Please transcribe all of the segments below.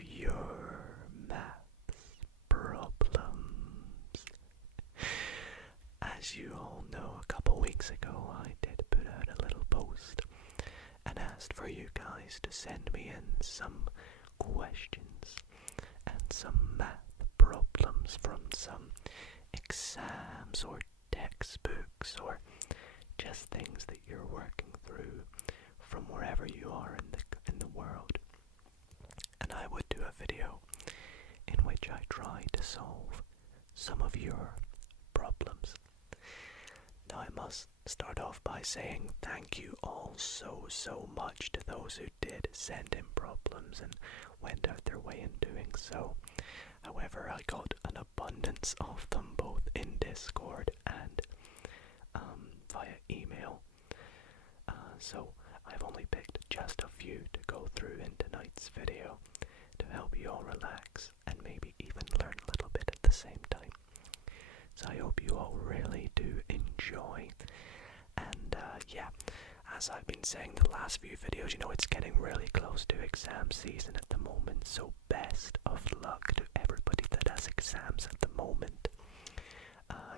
your maths problems. As you all know, a couple weeks ago I did put out a little post and asked for you guys to send me in some questions and some math problems from some exams or textbooks or just things that you're working through from wherever you are in the world. And I would do a video in which I try to solve some of your problems. Now I must start off by saying thank you all so much to those who did send in problems and went out their way in doing so. However, I got an abundance of them both in Discord and via email. So I've only picked just a few to go through in tonight's video to help you all relax and maybe even learn a little bit at the same time. So I hope you all really do enjoy. And as I've been saying the last few videos, it's getting really close to exam season at the moment, so best of luck to everybody that has exams at the moment.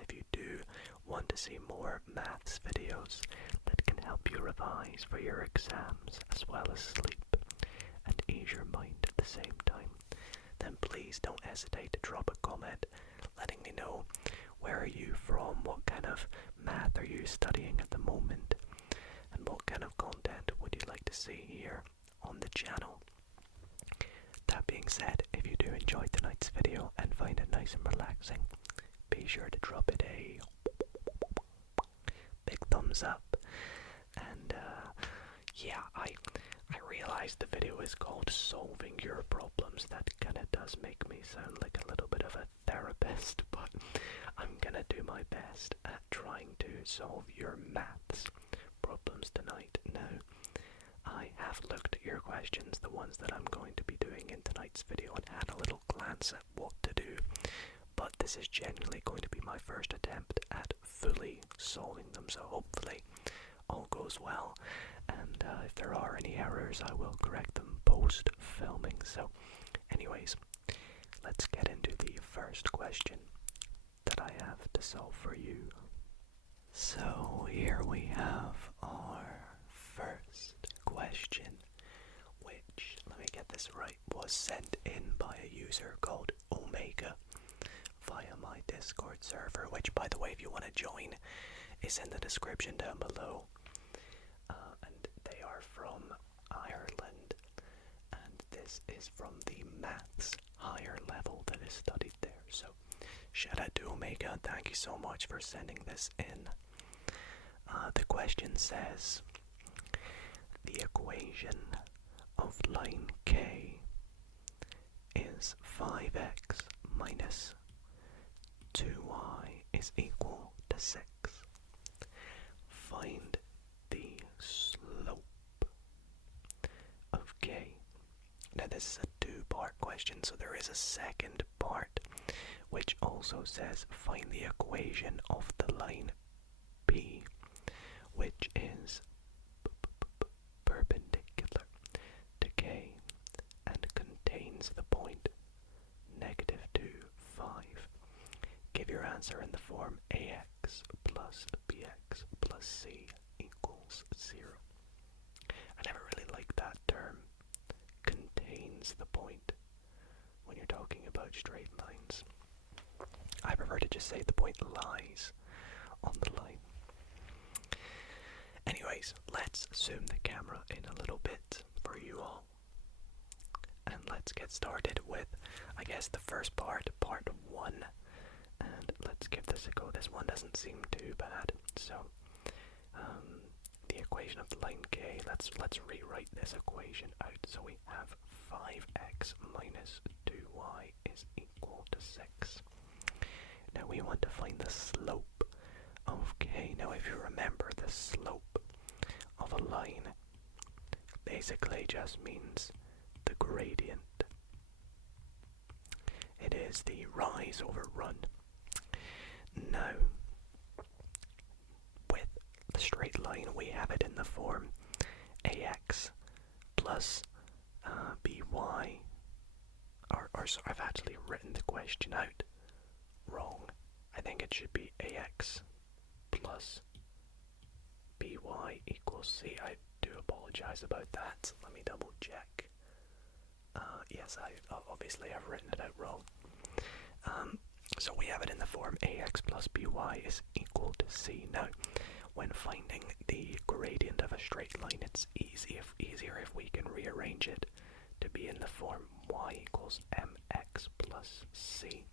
If you do want to see more maths videos that can help you revise for your exams as well as sleep and ease your mind at the same time, then please don't hesitate to drop a comment letting me know where are you from, what kind of math are you studying at the moment, and what kind of content would you like to see here on the channel. That being said, if you do enjoy tonight's video and find it nice and relaxing, be sure to drop it a big thumbs up. And I realize the video is called Solving Your Problems. That kind of does make me sound like a little bit of a therapist, but I'm gonna do my best at trying to solve your maths problems tonight. Now, I have looked at your questions, the ones that I'm going to be doing in tonight's video, and had a little glance at what to do, but this is genuinely going to be my first attempt at fully solving them, so hopefully all goes well, and if there are any errors I will correct them post-filming. So anyways, let's get into the first question that I have to solve for you. So here we have our first question, which, let me get this right, was sent in by a user called Omega via my Discord server, which, by the way, if you want to join, is in the description down below. And they are from Ireland, and this is from the maths higher level that is studied there. So shout out to Omega, thank you so much for sending this in. The question says, the equation of line K is 5x minus 2y is equal to 6. Find the slope of K. Now this is a two-part question, so there is a second part which also says find the equation of the line P, which is perpendicular to K and contains the point -2, 5. Give your answer in the form ax plus bx plus c equals 0. I never really liked that term, contains the point, when you're talking about straight lines. I prefer to just say the point lies on the line. Anyways, let's zoom the camera in a little bit for you all. And let's get started with, I guess, the first part 1. And let's give this a go. This one doesn't seem too bad. So, the equation of the line K, let's rewrite this equation out. So we have 5x minus 2y is equal to 6. Now we want to find the slope of K. Now if you remember, the slope of a line basically just means the gradient. It is the rise over run. Now, with the straight line, we have it in the form ax plus by or so I've actually written the question out wrong. I think it should be ax plus by equals c. I do apologize about that. Let me double check. Yes, obviously I've written it out wrong. So we have it in the form ax plus by is equal to c. Now, when finding the gradient of a straight line, it's easier if we can rearrange it to be in the form y equals mx plus c.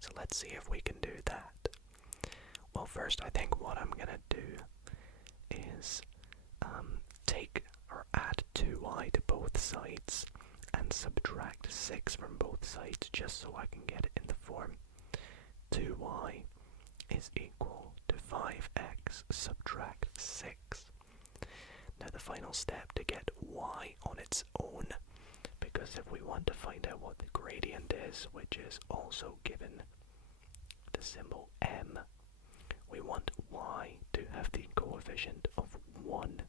So let's see if we can do that. Well, first I think what I'm gonna do is take or add 2y to both sides and subtract 6 from both sides, just so I can get it in the form 2y is equal to 5x subtract 6. Now the final step to get y on its own, because if we want to find out what the gradient is, which is also given the symbol m, we want y to have the coefficient of 1.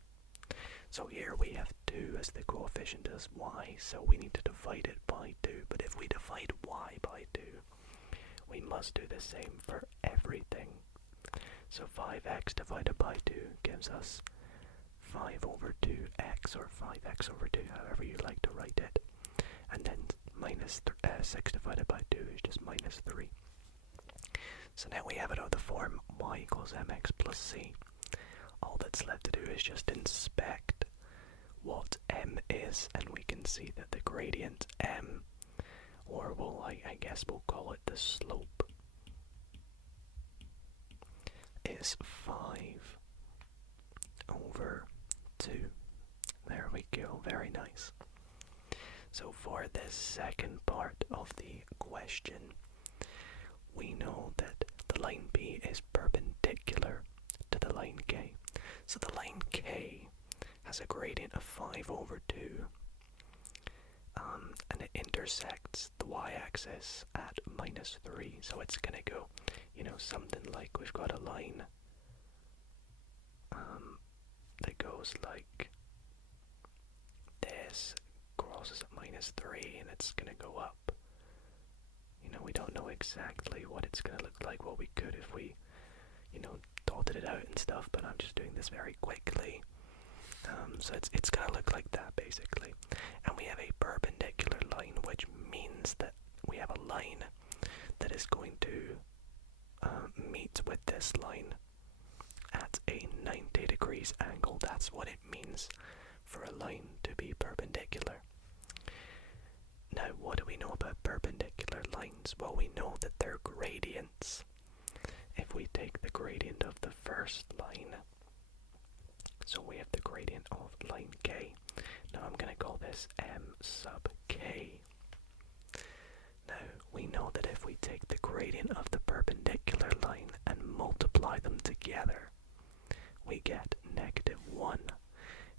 So here we have 2 as the coefficient as y, so we need to divide it by 2. But if we divide y by 2, we must do the same for everything. So 5x divided by 2 gives us 5 over 2x, or 5x over 2, however you like to write it. And then 6 divided by 2 is just minus 3. So now we have it on the form y equals mx plus c. All that's left to do is just inspect what m is, and we can see that the gradient m, or I guess we'll call it the slope, is 5 over 2. There we go, very nice. So for this second part of the question, we know that the line B is perpendicular to the line K. So the line K has a gradient of 5 over 2, and it intersects the y-axis at minus 3. So it's going to go, something like we've got a line that goes like this, crosses at minus 3, and it's going to go up. We don't know exactly what it's going to look like. Well, we could if we, dotted it out and stuff, but I'm just doing this very quickly. So it's going to look like that, basically. And we have a perpendicular line, which means that we have a line that is going to meet with this line at a 90 degrees angle. That's what it means for a line to be perpendicular. Now, what do we know about perpendicular lines? Well, we know that they're gradients. If we take the gradient of the first line, so we have the gradient of line K. Now I'm going to call this M sub K. Now, we know that if we take the gradient of the perpendicular line and multiply them together, we get -1.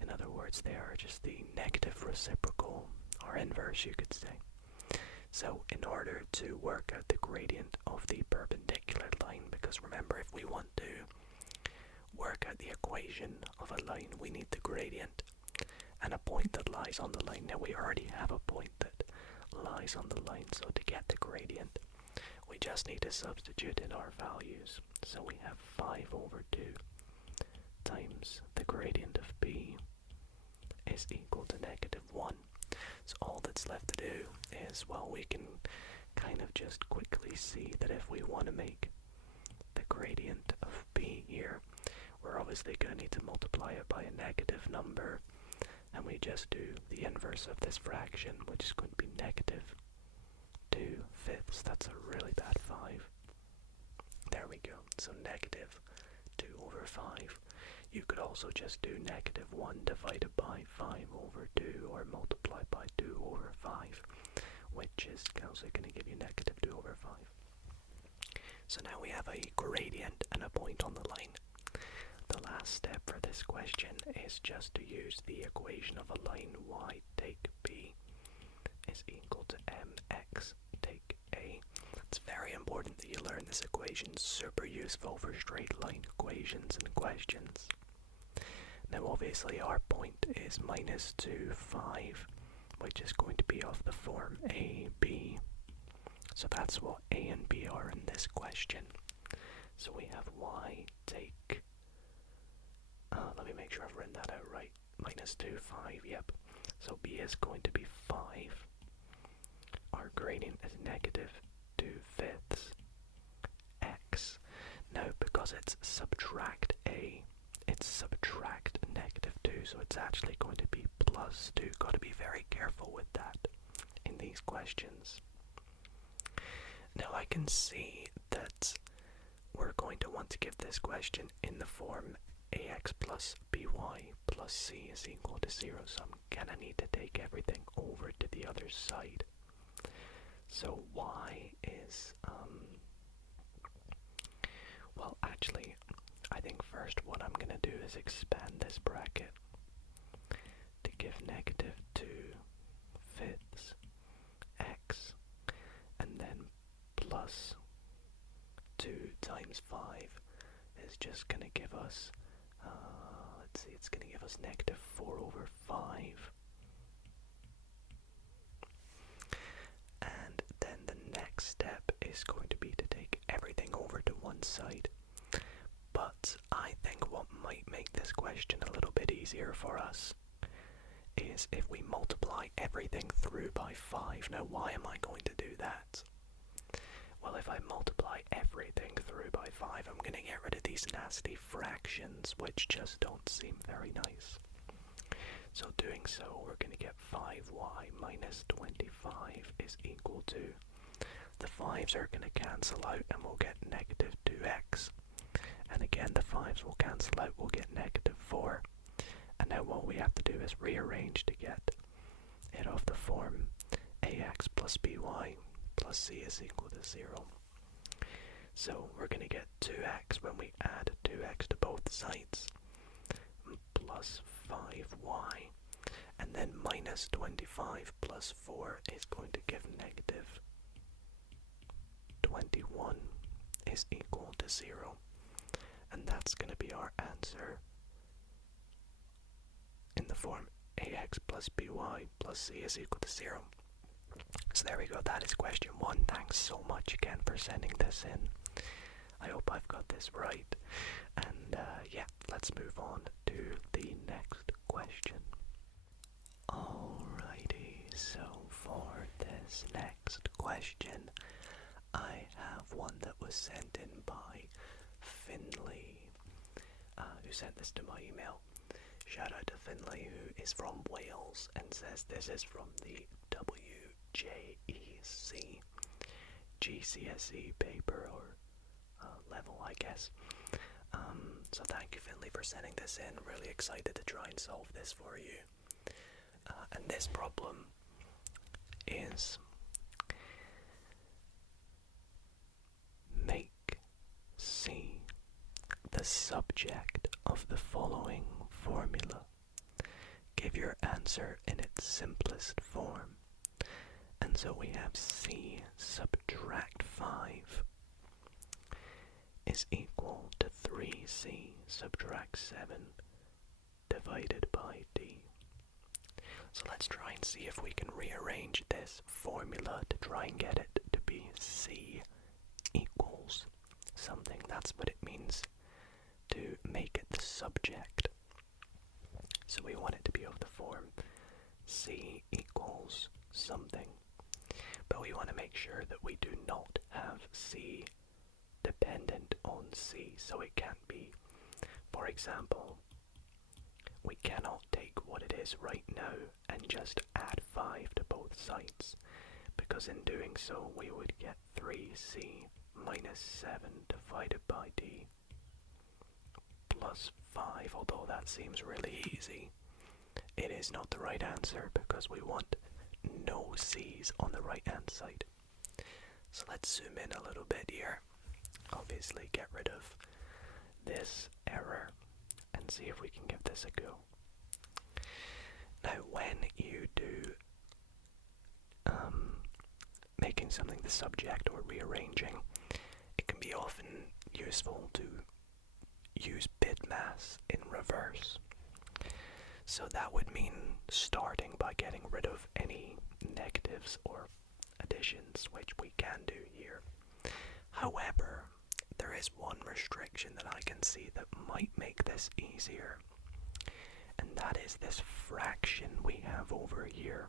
In other words, they are just the negative reciprocal, or inverse, you could say. So in order to work out the gradient of the perpendicular line, because remember, if we want to work out the equation of a line, we need the gradient and a point that lies on the line. Now we already have a point that lies on the line, so to get the gradient, we just need to substitute in our values. So we have 5 over 2 times the gradient of b is equal to -1. So all that's left to do is, well, we can kind of just quickly see that if we want to make the gradient of b here, we're obviously going to need to multiply it by a negative number, and we just do the inverse of this fraction, which is going to be -2/5. That's a really bad 5. There we go. So -2 over 5. You could also just do -1 divided by 5 over 2, or multiply by 2 over 5, which is also going to give you -2 over 5. So now we have a gradient and a point on the line. The last step for this question is just to use the equation of a line y take b is equal to mx take a. It's very important that you learn this equation. Super useful for straight line equations and questions. Now obviously our point is -2, 5. which is going to be of the form a, b. So that's what a and b are in this question. So we have y take, let me make sure I've written that out right, minus 2, 5, yep. So b is going to be 5. Our gradient is negative 2/5 x. Now, because it's subtract a, it's subtract negative 2, so it's actually going to be plus 2. Got to be very careful with that in these questions. Now I can see that we're going to want to give this question in the form ax plus by plus c is equal to 0, so I'm gonna need to take everything over to the other side. So y is, well actually, I think first what I'm gonna do is expand this bracket to give negative 2/5 x, and then plus 2 times 5 is just going to give us, let's see, it's going to give us negative 4/5. And then the next step is going to be to take everything over to one side. But I think what might make this question a little bit easier for us is if we multiply everything through by 5. Now, why am I going to do that? Well, if I multiply everything through by 5, I'm going to get rid of these nasty fractions, which just don't seem very nice. So doing so, we're going to get 5y minus 25 is equal to, the 5's are going to cancel out and we'll get negative 2x. And again, the 5's will cancel out, we'll get negative 4. And now what we have to do is rearrange to get it off the form ax plus by plus c is equal to 0. So we're going to get 2x when we add 2x to both sides, plus 5y, and then minus 25 plus 4 is going to give negative 21 is equal to 0. And that's going to be our answer in the form ax plus by plus c is equal to 0. So there we go, that is question 1. Thanks so much again for sending this in. I hope I've got this right. And yeah, let's move on to the next question. Alrighty, so for this next question, I have one that was sent in by Finley, who sent this to my email. Shout out to Finley, who is from Wales, and says this is from the WJEC GCSE paper, or level, I guess. So thank you, Finley, for sending this in. Really excited to try and solve this for you. And this problem is, make C the subject of the following formula. Give your answer in its simplest form. And so we have C subtract 5 is equal to 3C subtract 7 divided by D. So let's try and see if we can rearrange this formula to try and get it to be C equals something. That's what it means to make it the subject. So we want it to be of the form C equals something. But we want to make sure that we do not have C dependent on C. So it can't be, for example, we cannot take what it is right now and just add 5 to both sides, because in doing so we would get 3C minus 7 divided by D plus 5, although that seems really easy. It is not the right answer because we want no C's on the right hand side. So let's zoom in a little bit here. Obviously get rid of this error and see if we can give this a go. Now when you do making something the subject or rearranging, it can be often useful to use bit mass in reverse. So that would mean starting by getting rid of any negatives or additions, which we can do here. However, there is one restriction that I can see that might make this easier, and that is this fraction we have over here.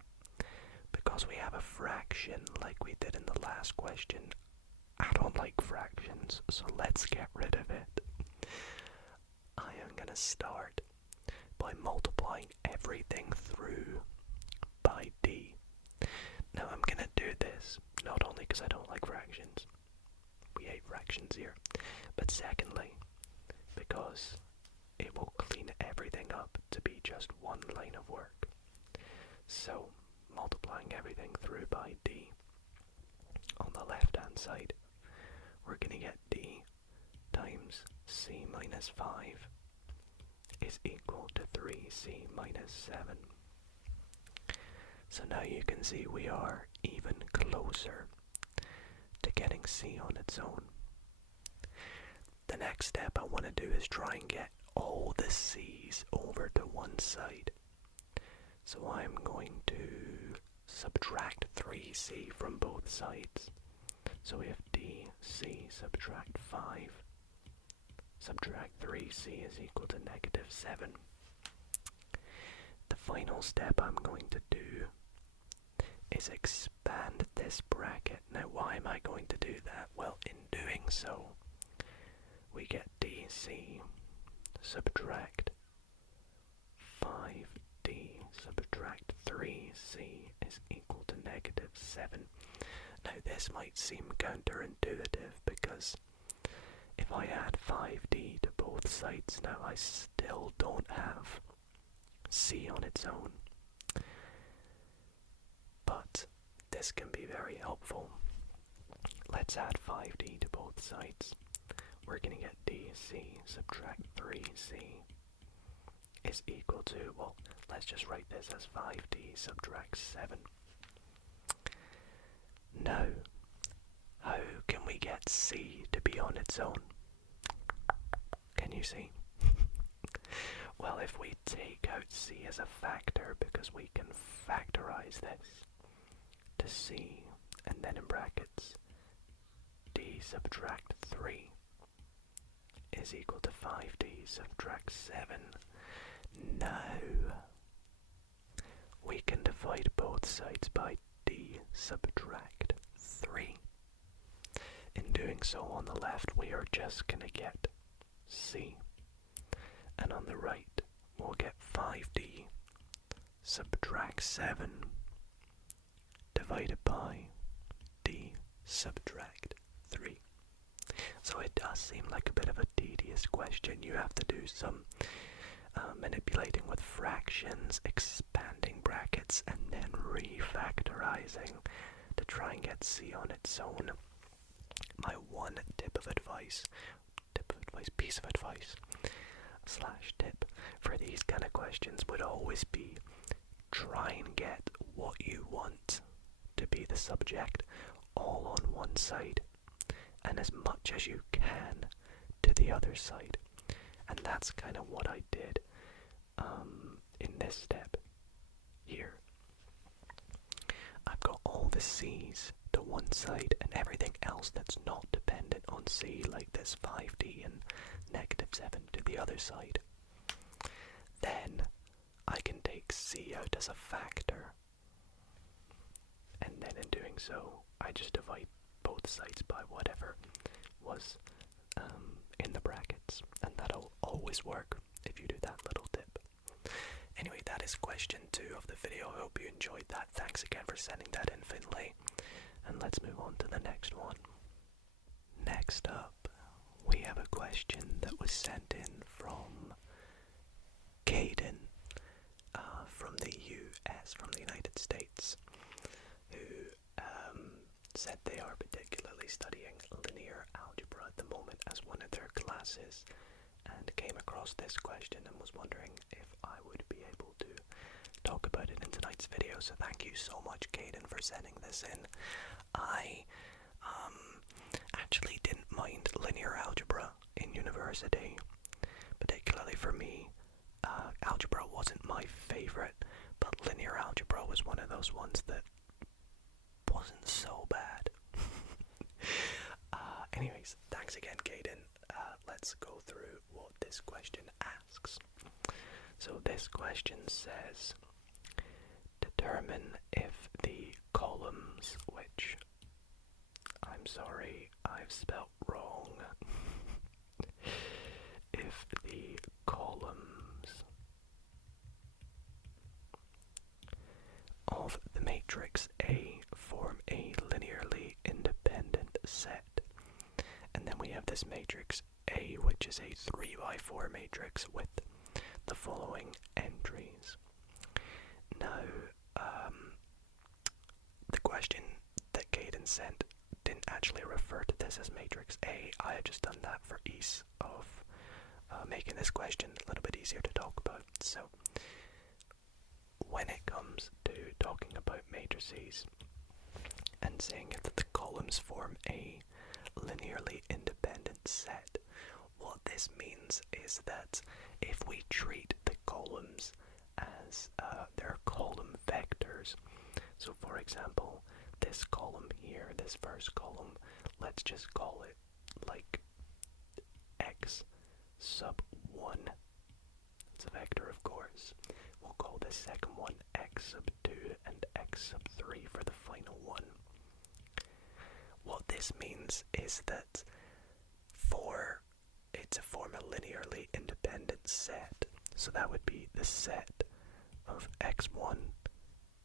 Because we have a fraction like we did in the last question, I don't like fractions, so let's get rid of it. I am going to start by multiplying everything through by d. Now I'm going to do this not only because I don't like fractions, we hate fractions here, but secondly because it will clean everything up to be just one line of work. So multiplying everything through by d, on the left hand side we're going to get d times c minus 5 is equal to 3c minus 7. So now you can see we are even closer to getting c on its own. The next step I want to do is try and get all the c's over to one side. So I'm going to subtract 3c from both sides. So we have dc subtract 5 subtract 3c is equal to negative 7. The final step I'm going to do is expand this bracket. Now why am I going to do that? Well, in doing so, we get dc subtract 5d subtract 3c is equal to negative 7. Now this might seem counterintuitive because if I add 5d to both sides now, I still don't have c on its own. But this can be very helpful. Let's add 5d to both sides. We're going to get dc subtract 3c is equal to, well, let's just write this as 5d subtract 7. Now, how can we get c to be on its own? Can you see? Well, if we take out c as a factor, because we can factorize this to c, and then in brackets, d subtract 3 is equal to 5d subtract 7. Now, we can divide both sides by d subtract 3. In doing so, on the left we are just going to get c, and on the right we'll get 5d subtract 7 divided by d subtract 3. So it does seem like a bit of a tedious question. You have to do some manipulating with fractions, expanding brackets, and then refactorizing to try and get c on its own. My one piece of advice / tip for these kind of questions would always be try and get what you want to be the subject all on one side and as much as you can to the other side. And that's kind of what I did in this step here. I've got all the c's to one side and everything else that's not dependent on c, like this 5d and negative 7, to the other side. Then I can take c out as a factor, and then in doing so I just divide both sides by whatever was in the brackets, and that'll always work if you do that little tip. Anyway, that is question 2 of the video. I hope you enjoyed that. Thanks again for sending that in, Finlay. And let's move on to the next one. Next up, we have a question that was sent in from Caden from the US, from the United States, who said they are particularly studying linear algebra at the moment as one of their classes, and came across this question and was wondering if I would be able to talk about it in tonight's video. So thank you so much, Caden, for sending this in. I actually didn't mind linear algebra in university, particularly for me. Algebra wasn't my favorite, but those ones that wasn't so bad. Anyways, thanks again, Caden. Let's go through what this question asks. So this question says, determine if the columns, which I'm sorry, I've spelt wrong. If the columns of the matrix A form a linearly independent set. And then we have this matrix A, which is a 3x4 matrix with the following entries. Now, the question that Caden sent didn't actually refer to this as matrix A. I had just done that for ease of making this question a little bit easier to talk about. So, when it comes to talking about matrices and saying that the columns form a linearly independent set, what this means is that if we treat the columns as their column vectors, so for example, this column here, this first column, let's just call it like x sub 1. It's a vector, of course. We'll call this second one x sub 2 and x sub 3 for the final one. What this means is that for it to form a linearly independent set, so that would be the set of x1,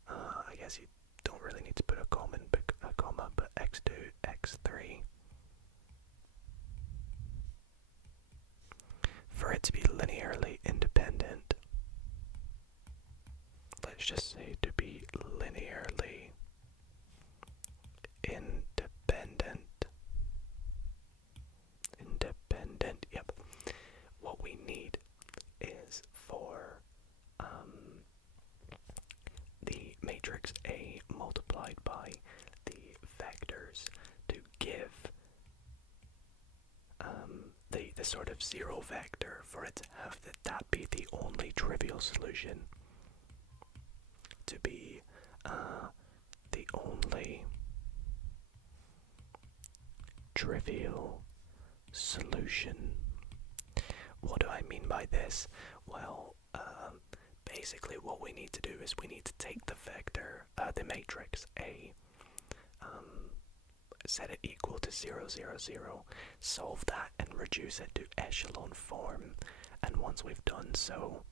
I guess you don't really need to put a comma, but x2, x3. For it to be linearly independent, let's just say to be linearly independent, yep. What we need is for the matrix A multiplied by the vectors to give the sort of zero vector, for it to have that be the only trivial solution, to be the only trivial solution. What do I mean by this? Well, basically what we need to do is we need to take the vector, the matrix A, set it equal to 0, 0, 0, solve that and reduce it to echelon form. And once we've done so,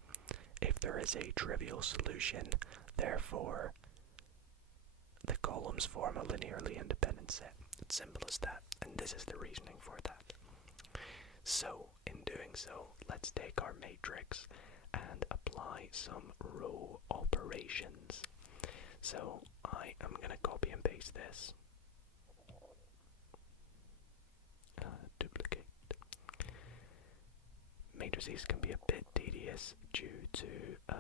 if there is a trivial solution, therefore the columns form a linearly independent set. It's simple as that, and this is the reasoning for that. So, in doing so, let's take our matrix and apply some row operations. So, I am going to copy and paste this. Duplicate. Matrices can be a bit tedious due to, I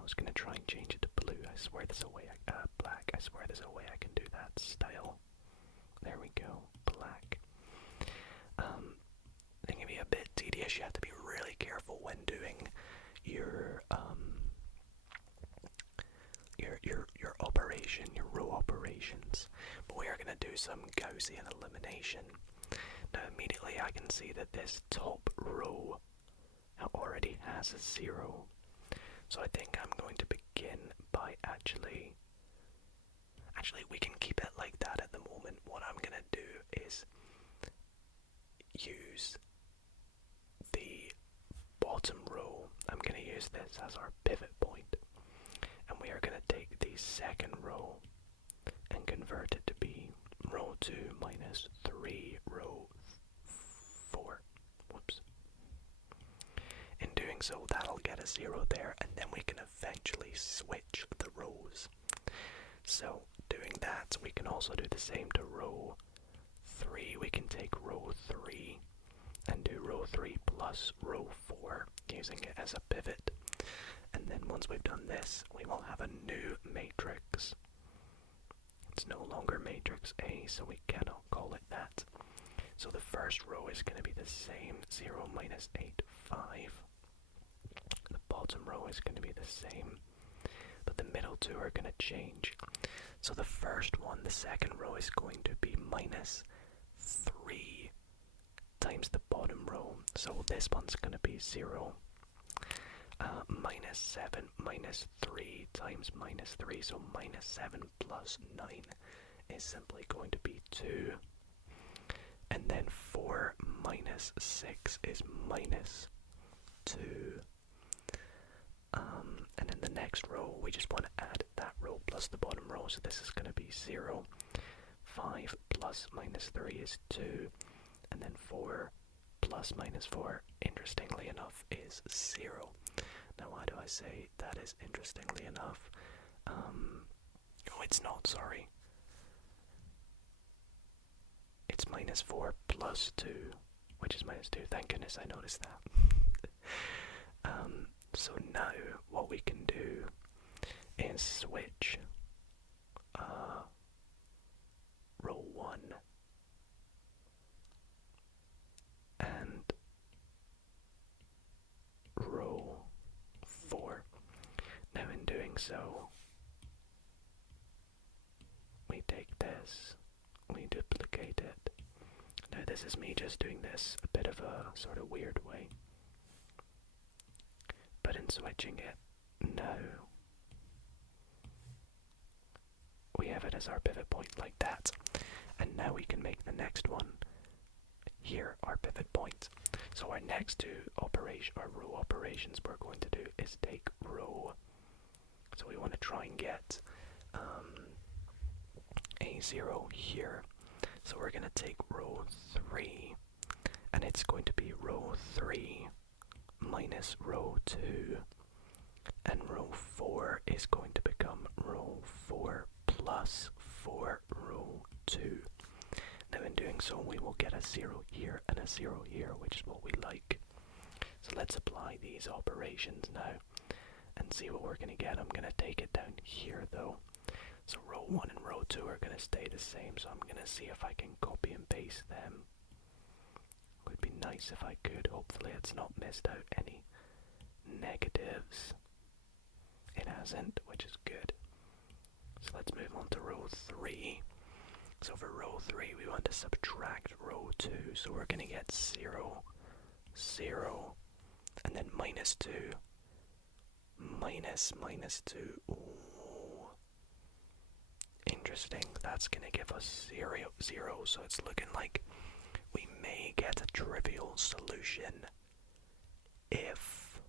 was going to try and change it to blue. I swear there's a way, black. I swear there's a way I can do that style. There we go, black. They can be a bit tedious. You have to be really careful when doing your operation, your row operations. But we are going to do some Gaussian elimination. Now immediately I can see that this top row already has a 0. So I think I'm going to begin by actually we can keep it like that at the moment. What I'm going to do is use the bottom row. I'm going to use this as our pivot point. And we are going to take the second row and convert it to be row 2 minus 3 row 4. Whoops. In doing so, that'll get a 0 there, and then we can eventually switch the rows. So, doing that, we can also do the same to row 3. We can take row 3 and do row 3 plus row 4, using it as a pivot. And then once we've done this, we will have a new matrix. It's no longer matrix A, so we cannot call it that. So the first row is going to be the same, 0 minus 8, 5. The bottom row is going to be the same. but the middle two are going to change. So the first one, the second row, is going to be minus 3 times the bottom row. So this one's going to be 0. Minus 7 minus 3 times minus 3. So minus 7 plus 9 is simply going to be 2. And then 4 minus 6 is minus 2. And then the next row, we just want to add that row plus the bottom row. So this is going to be 0. 5 plus minus 3 is 2. And then 4 plus minus 4, interestingly enough, is 0. Now, why do I say that is interestingly enough? Oh, it's not, sorry. It's minus 4 plus 2, which is minus 2. Thank goodness I noticed that. So now what we can do is switch row 1 and row 4. Now in doing so, we take this, we duplicate it. Now this is me just doing this a bit of a sort of weird way. But in switching it, now we have it as our pivot point like that. And now we can make the next one here our pivot point. So our next two row operations we're going to do is take row. So we want to try and get a 0 here. So we're going to take row 3, and it's going to be row 3 minus row 2, and row 4 is going to become row 4 plus 4 row 2. Now in doing so, we will get a 0 here and a 0 here, which is what we like. So let's apply these operations now and see what we're going to get. I'm going to take it down here though. So row 1 and row 2 are going to stay the same, so I'm going to see if I can copy and paste them. It would be nice if I could. Hopefully it's not missed out any negatives. It hasn't, which is good. So let's move on to row 3. So for row 3 we want to subtract row 2, so we're going to get 0, 0, and then minus 2, minus 2. Ooh. Interesting, that's going to give us 0, 0, so it's looking like we may get a trivial solution if,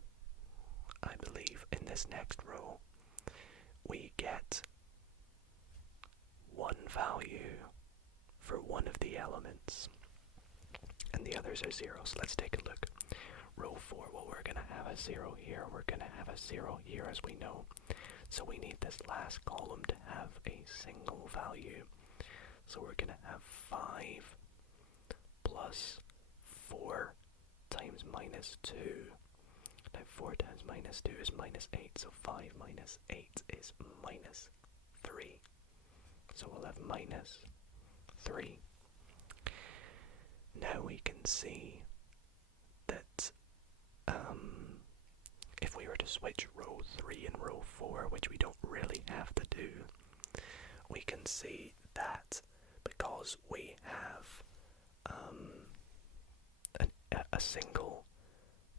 I believe, in this next row, we get one value for one of the elements, and the others are 0. So let's take a look. Row 4, well, we're going to have a 0 here, we're going to have a 0 here, as we know. So we need this last column to have a single value. So we're going to have 5 plus 4 times minus 2. Now 4 times minus 2 is minus 8, so 5 minus 8 is minus 3. So we'll have minus 3. Now we can see that if we were to switch row 3 and row 4, which we don't really have to do, we can see that because we have a single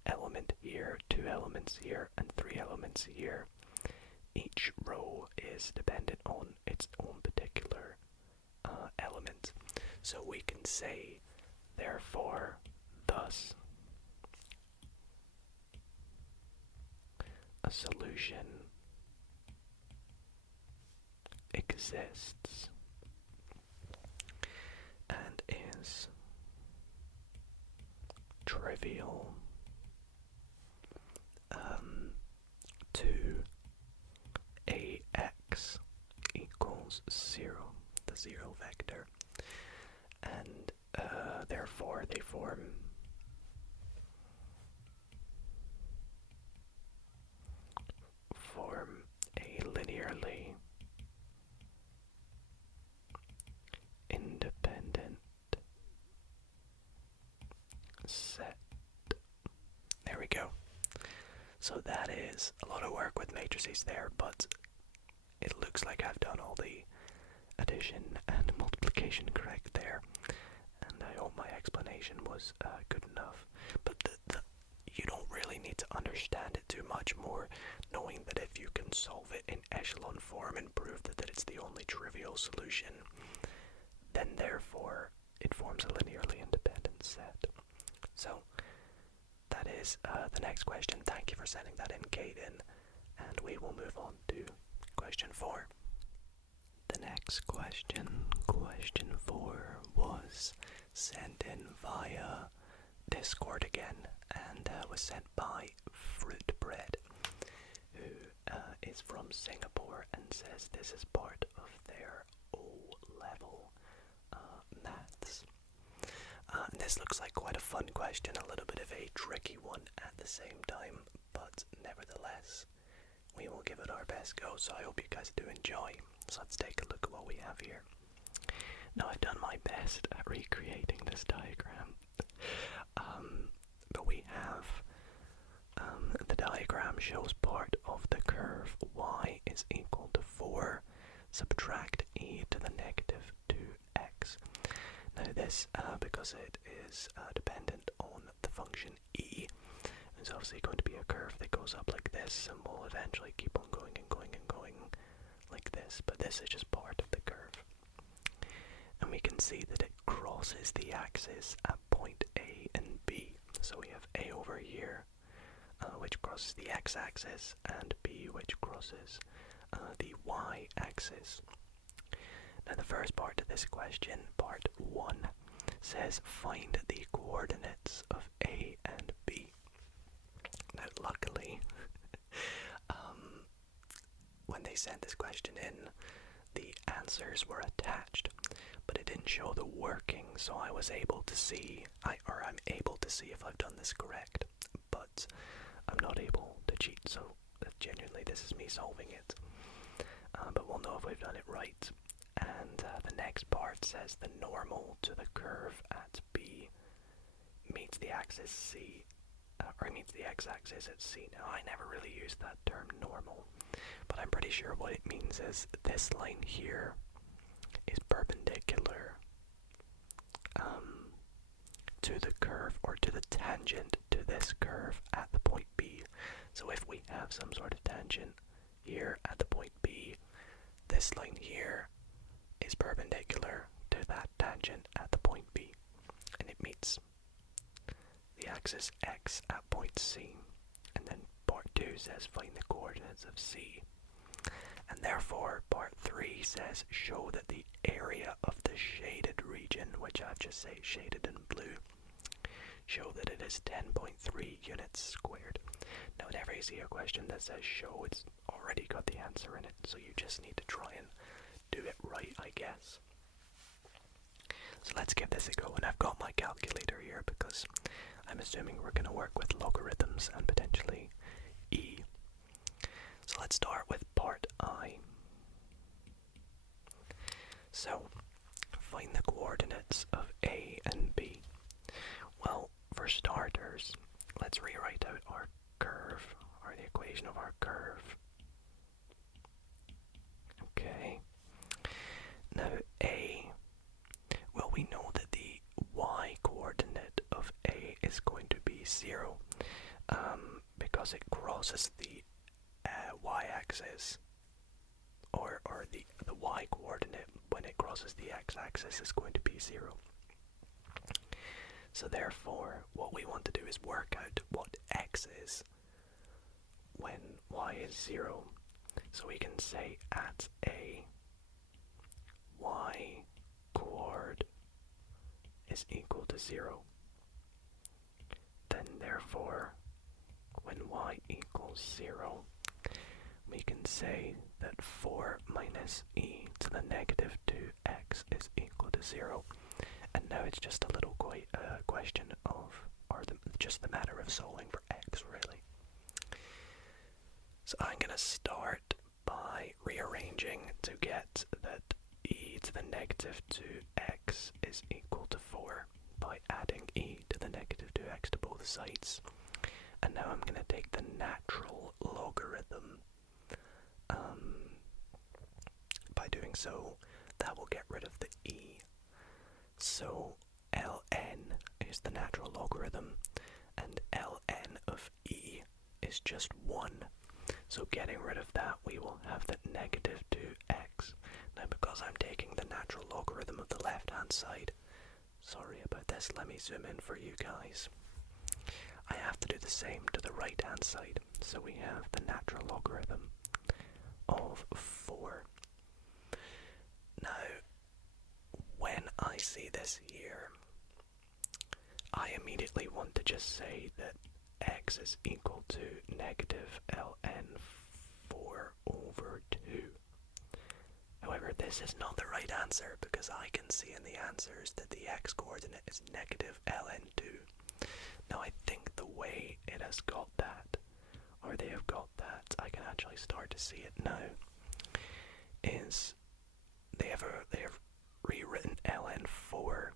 element here, 2 elements here, and 3 elements here, each row is dependent on its own particular element. So we can say, therefore, thus, a solution exists and is trivial to ax equals 0, the 0 vector, and therefore they form a linearly independent set. There we go. So that is a lot of work with matrices there, but it looks like I've done all the addition and multiplication correct there, and I hope my explanation was good enough. But you don't really need to understand it too much more, knowing that if you can solve it in echelon form and prove that it's the only trivial solution, then therefore it forms a linearly independent set. So that is the next question. Thank you for sending that in, Caden, and we will move on to question 4. The next question, question 4, was sent in via Discord again, and was sent by Fruit Bread, who is from Singapore, and says this is part of their O-level maths. And this looks like quite a fun question, a little bit of a tricky one at the same time, but nevertheless, we will give it our best go, so I hope you guys do enjoy. So let's take a look at what we have here. Now, I've done my best at recreating this diagram, but we have the diagram shows part of the curve y is equal to 4, subtract e to the negative 2x. Now this, because it is dependent on the function e, is obviously going to be a curve that goes up like this, and will eventually keep on going and going and going like this, but this is just part of the curve. And we can see that it crosses the axis at point A and B. So we have A over here, which crosses the x-axis, and B, which crosses the y-axis. Now the first part of this question, part 1, says find the coordinates of A and B. Now luckily, when they sent this question in, the answers were attached, but it didn't show the working, so I was able to see, I'm able to see if I've done this correct, but I'm not able to cheat, so genuinely this is me solving it. But we'll know if we've done it right. And the next part says the normal to the curve at B meets the axis C, or meets the x-axis at C. Now, I never really used that term normal, but I'm pretty sure what it means is this line here is perpendicular to the curve, or to the tangent to this curve at the point B. So if we have some sort of tangent here at the point B, this line here is perpendicular to that tangent at the point B, and it meets the axis x at point C. And then part 2 says find the coordinates of C, and therefore part 3 says show that the area of the shaded region, which I've just say shaded in blue, show that it is 10.3 units squared. Now whenever you see a question that says show, it's already got the answer in it, so you just need to try and do it right, I guess. So let's give this a go, and I've got my calculator here because I'm assuming we're going to work with logarithms and potentially e. So let's start with part I. So, find the coordinates of A and B. Well, for starters, let's rewrite out our curve, or the equation of our curve. Okay. Now, A, well, we know that the y-coordinate of A is going to be 0, because it crosses the y-axis, or the y-coordinate when it crosses the x-axis is going to be 0. So therefore, what we want to do is work out what x is when y is 0. So we can say at A, y coord is equal to 0. Then therefore, when y equals 0, we can say that 4 minus e to the negative 2x is equal to 0. And now it's just a little question of, just the matter of solving for x, really. So I'm going to start by rearranging to get that e to the negative 2x is equal to 4 by adding e to the negative 2x to both sides. And now I'm going to take the natural logarithm so that will get rid of the e. So ln is the natural logarithm, and ln of e is just 1. So getting rid of that, we will have that negative 2x. Now because I'm taking the natural logarithm of the left-hand side, sorry about this, let me zoom in for you guys. I have to do the same to the right-hand side. So we have the natural logarithm of 4. Now, when I see this here, I immediately want to just say that x is equal to negative ln 4 over 2. However, this is not the right answer because I can see in the answers that the x-coordinate is negative ln 2. Now I think the way it has got that, or they have got that, I can actually start to see it now, is they have rewritten ln 4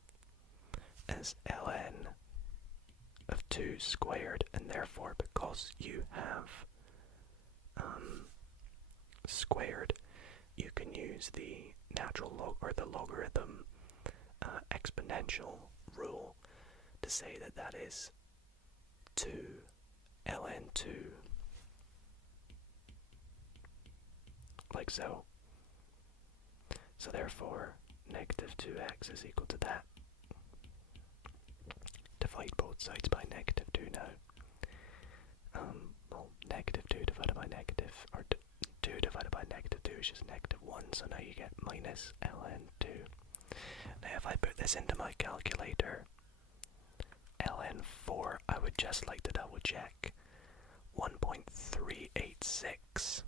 as ln of 2 squared, and therefore because you have squared, you can use the natural log or the logarithm exponential rule to say that that is 2 ln 2, like so. So therefore negative 2x is equal to that. Divide both sides by negative 2 now. Well, negative 2 divided by negative, or 2 divided by negative 2 is just negative 1, so now you get minus ln 2. Now if I put this into my calculator, ln 4, I would just like to double check. 1.386.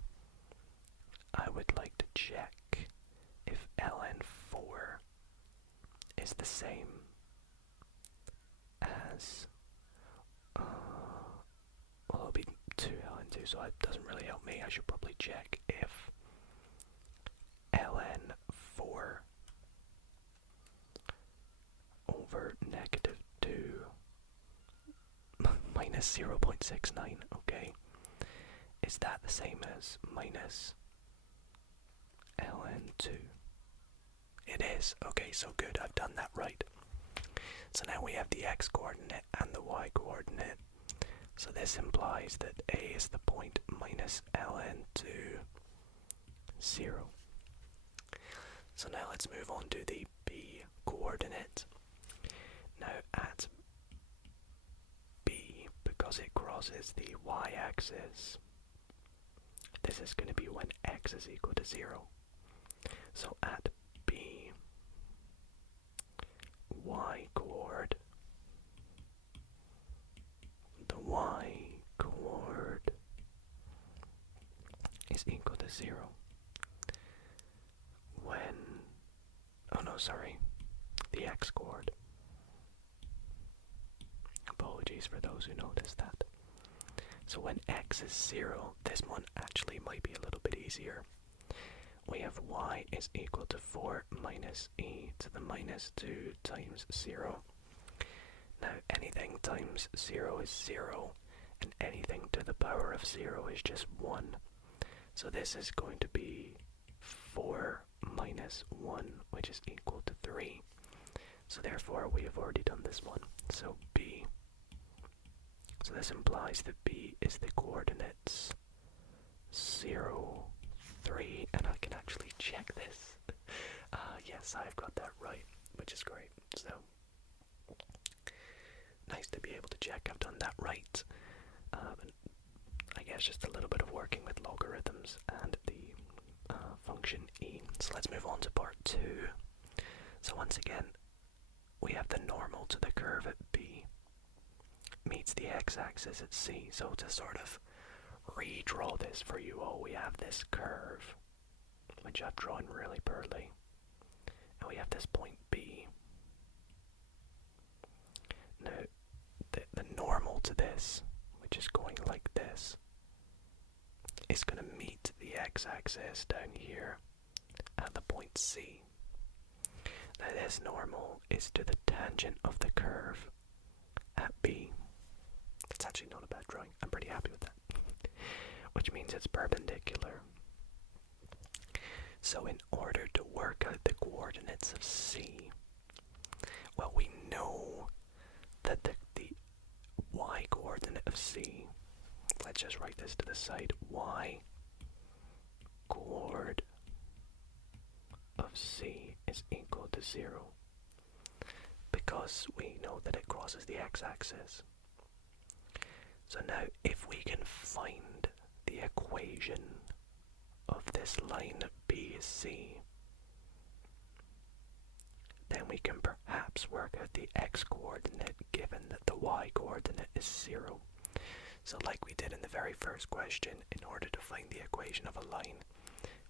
I would like to check if ln 4 is the same as, well, it'll be 2 ln 2, so it doesn't really help me. I should probably check if ln 4 over negative 2 minus 0.69, okay, is that the same as minus ln 2? It is. Okay, so good, I've done that right. So now we have the x-coordinate and the y-coordinate. So this implies that A is the point minus ln 2, 0. So now let's move on to the B coordinate. Now at B, because it crosses the y-axis, this is going to be when x is equal to 0. So at B, y-coord, the y-coord is equal to 0 when, oh no, sorry, the x-coord. Apologies for those who noticed that. So when x is 0, this one actually might be a little bit easier. We have y is equal to 4 minus e to the minus 2 times 0. Now anything times 0 is 0, and anything to the power of 0 is just 1. So this is going to be 4 minus 1, which is equal to 3. So therefore we have already done this one. So B. So this implies that B is the coordinates 0, 3, and I can actually check this. Yes, I've got that right, which is great. So nice to be able to check I've done that right. I guess just a little bit of working with logarithms and the function e. So let's move on to part 2. So once again, we have the normal to the curve at B meets the x-axis at C. So to sort of redraw this for you all, we have this curve, which I've drawn really poorly, and we have this point B. Now, the normal to this, which is going like this, is going to meet the x-axis down here at the point C. Now this normal is to the tangent of the curve at B. That's actually not a bad drawing. I'm pretty happy with that. Which means it's perpendicular. So in order to work out the coordinates of C, well, we know that the y coordinate of C, let's just write this to the side, y coord of C is equal to 0, because we know that it crosses the x-axis. So now if we can find the equation of this line BC, then we can perhaps work out the x-coordinate given that the y-coordinate is 0. So like we did in the very first question, in order to find the equation of a line,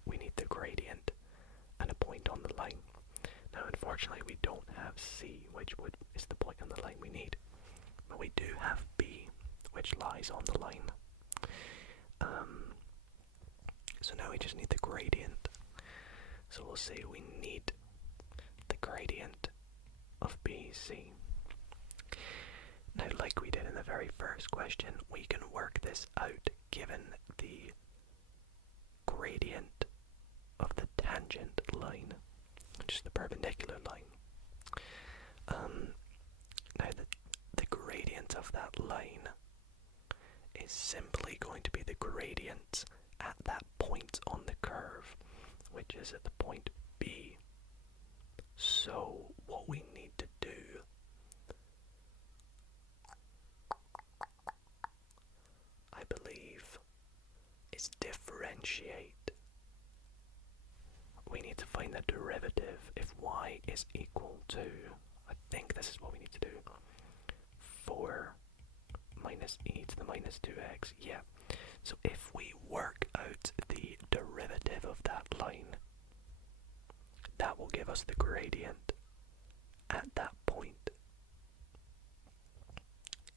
we need the gradient and a point on the line. Now unfortunately we don't have C, which is the point on the line we need, but we do have B, which lies on the line. So now we just need the gradient. So we'll say we need the gradient of BC. Now, like we did in the very first question, we can work this out given the gradient of the tangent line, which is the perpendicular line. Now, the gradient of that line is simply going to be the gradient at that point on the curve, which is at the point B. So what we need to do I believe is differentiate. We need to find the derivative if y is equal to, I think this is what we need to do, 4 minus e to the minus 2x, yeah. So if we work out the derivative of that line, that will give us the gradient at that point.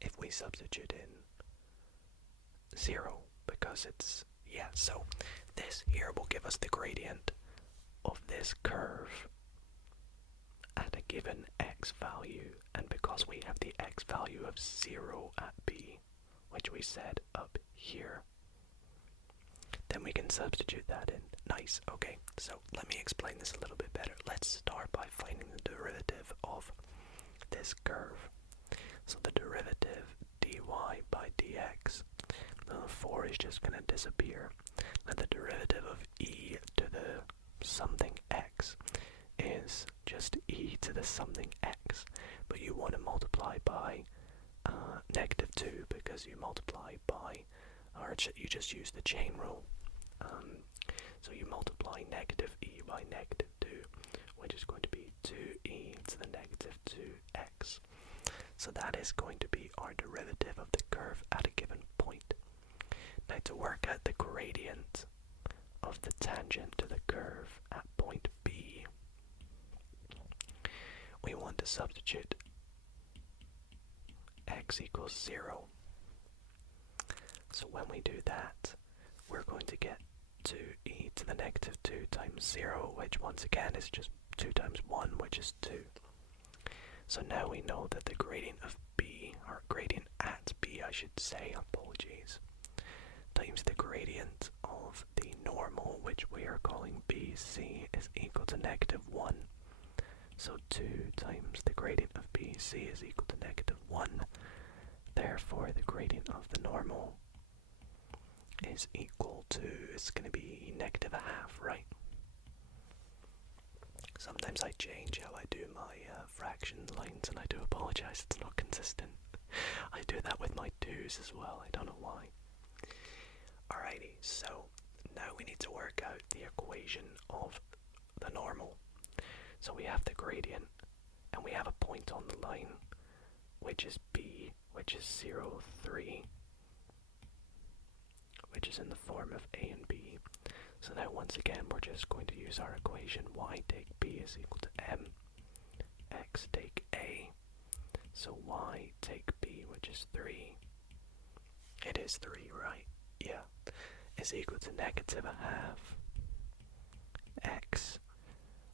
If we substitute in 0, because it's, yeah, so this here will give us the gradient of this curve at a given x value, and because we have the x value of 0 at B, which we set up here, then we can substitute that in. Nice, okay, so let me explain this a little bit better. Let's start by finding the derivative of this curve. So the derivative dy by dx, the 4 is just going to disappear, and the derivative of e to the something x is just e to the something x, but you want to multiply by -2 because you multiply by, or you just use the chain rule. So you multiply -e by -2, which is going to be 2e to the -2x. So that is going to be our derivative of the curve at a given point. Now to work out the gradient of the tangent to the curve at point B, we want to substitute x equals 0. So when we do that, we're going to get 2e to the -2 times 0, which once again is just 2 times 1, which is 2. So now we know that the gradient of B, or gradient at B I should say, apologies, times the gradient of the normal, which we are calling BC, is equal to -1. So 2 times the gradient of BC is equal to -1. Therefore, the gradient of the normal is equal to, it's going to be -1/2, right? Sometimes I change how I do my fraction lines, and I do apologize, it's not consistent. I do that with my 2's as well, I don't know why. Alrighty, so now we need to work out the equation of the normal. So we have the gradient, and we have a point on the line, which is B, which is 0, 3, which is in the form of A and B. So now once again we're just going to use our equation, y take B is equal to m, x take A. So y take B, which is 3, it is 3, right? Yeah, is equal to -1/2 x.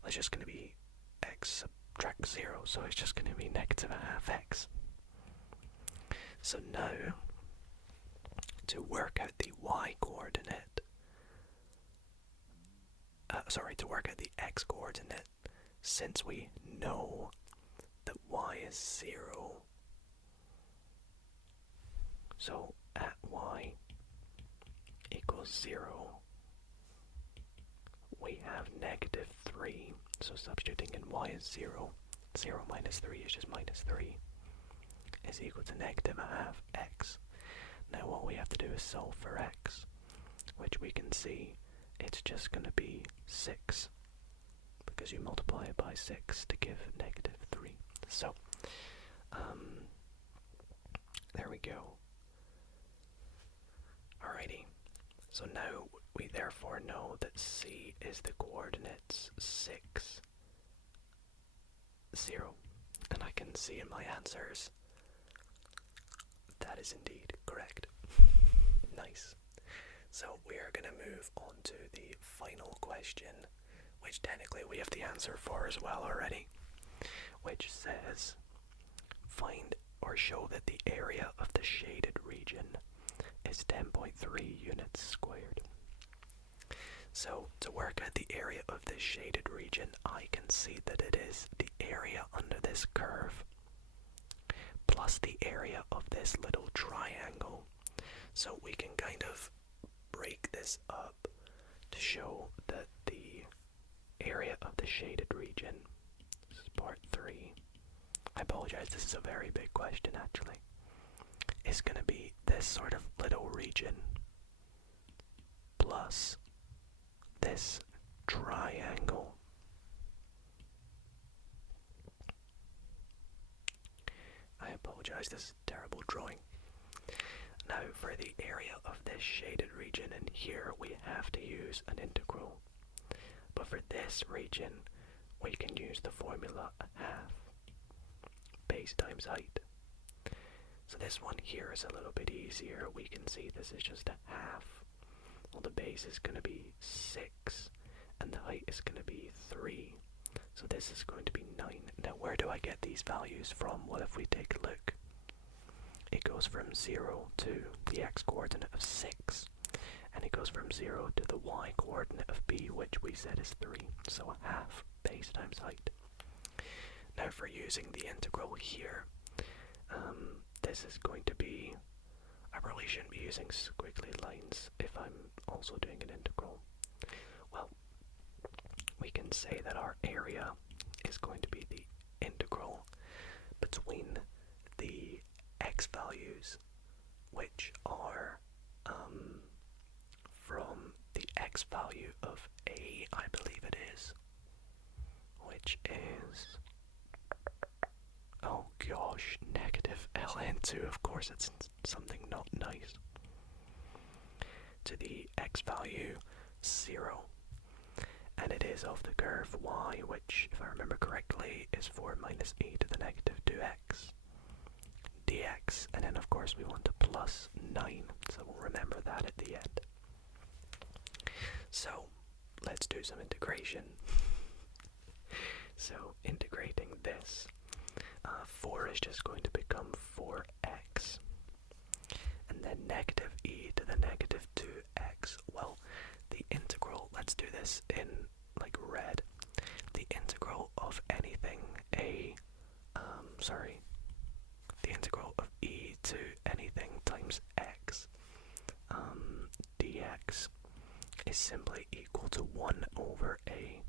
It's just going to be x subtract 0, so it's just going to be -1/2 x. So now, to work out the y coordinate to work out the x coordinate, since we know that y is 0. So at y equals 0, we have negative 3. So substituting in y is 0. 0 minus 3 is just minus 3, is equal to negative a half x. Now what we have to do is solve for x, which we can see it's just going to be 6, because you multiply it by 6 to give negative 3. So, there we go. Alrighty, so now we therefore know that c is the coordinates 6, 0, and I can see in my answers that is indeed correct. Nice. So we are going to move on to the final question, which technically we have the answer for as well already, which says, find or show that the area of the shaded region is 10.3 units squared. So to work out the area of this shaded region, I can see that it is the area under this curve plus the area of this little triangle. So we can kind of break this up to show that the area of the shaded region, this is part 3, I apologize, this is a very big question actually, is going to be this sort of little region plus this triangle. I apologize, this is a terrible drawing. Now for the area of this shaded region, and here we have to use an integral. But for this region, we can use the formula half base times height. So this one here is a little bit easier. We can see this is just a half. Well, the base is going to be 6, and the height is going to be 3. So this is going to be 9. Now where do I get these values from? Well, if we take a look, it goes from 0 to the x coordinate of 6, and it goes from 0 to the y coordinate of b, which we said is 3, so a half base times height. Now for using the integral here, this is going to be, I probably shouldn't be using squiggly lines if I'm also doing an integral. Well, we can say that our area is going to be the integral between the x values, which are from the x value of a, I believe it is, which is, oh gosh, negative ln2, of course it's something not nice, to the x value 0, and it is of the curve y, which, if I remember correctly, is 4 minus e to the negative 2x dx, and then of course we want a plus 9, so we'll remember that at the end. So let's do some integration. So integrating this, 4 is just going to become 4x, and then negative e to the negative 2x. Well, the integral, let's do this in like red, the integral of anything the integral of e to anything times x dx is simply equal to 1 over a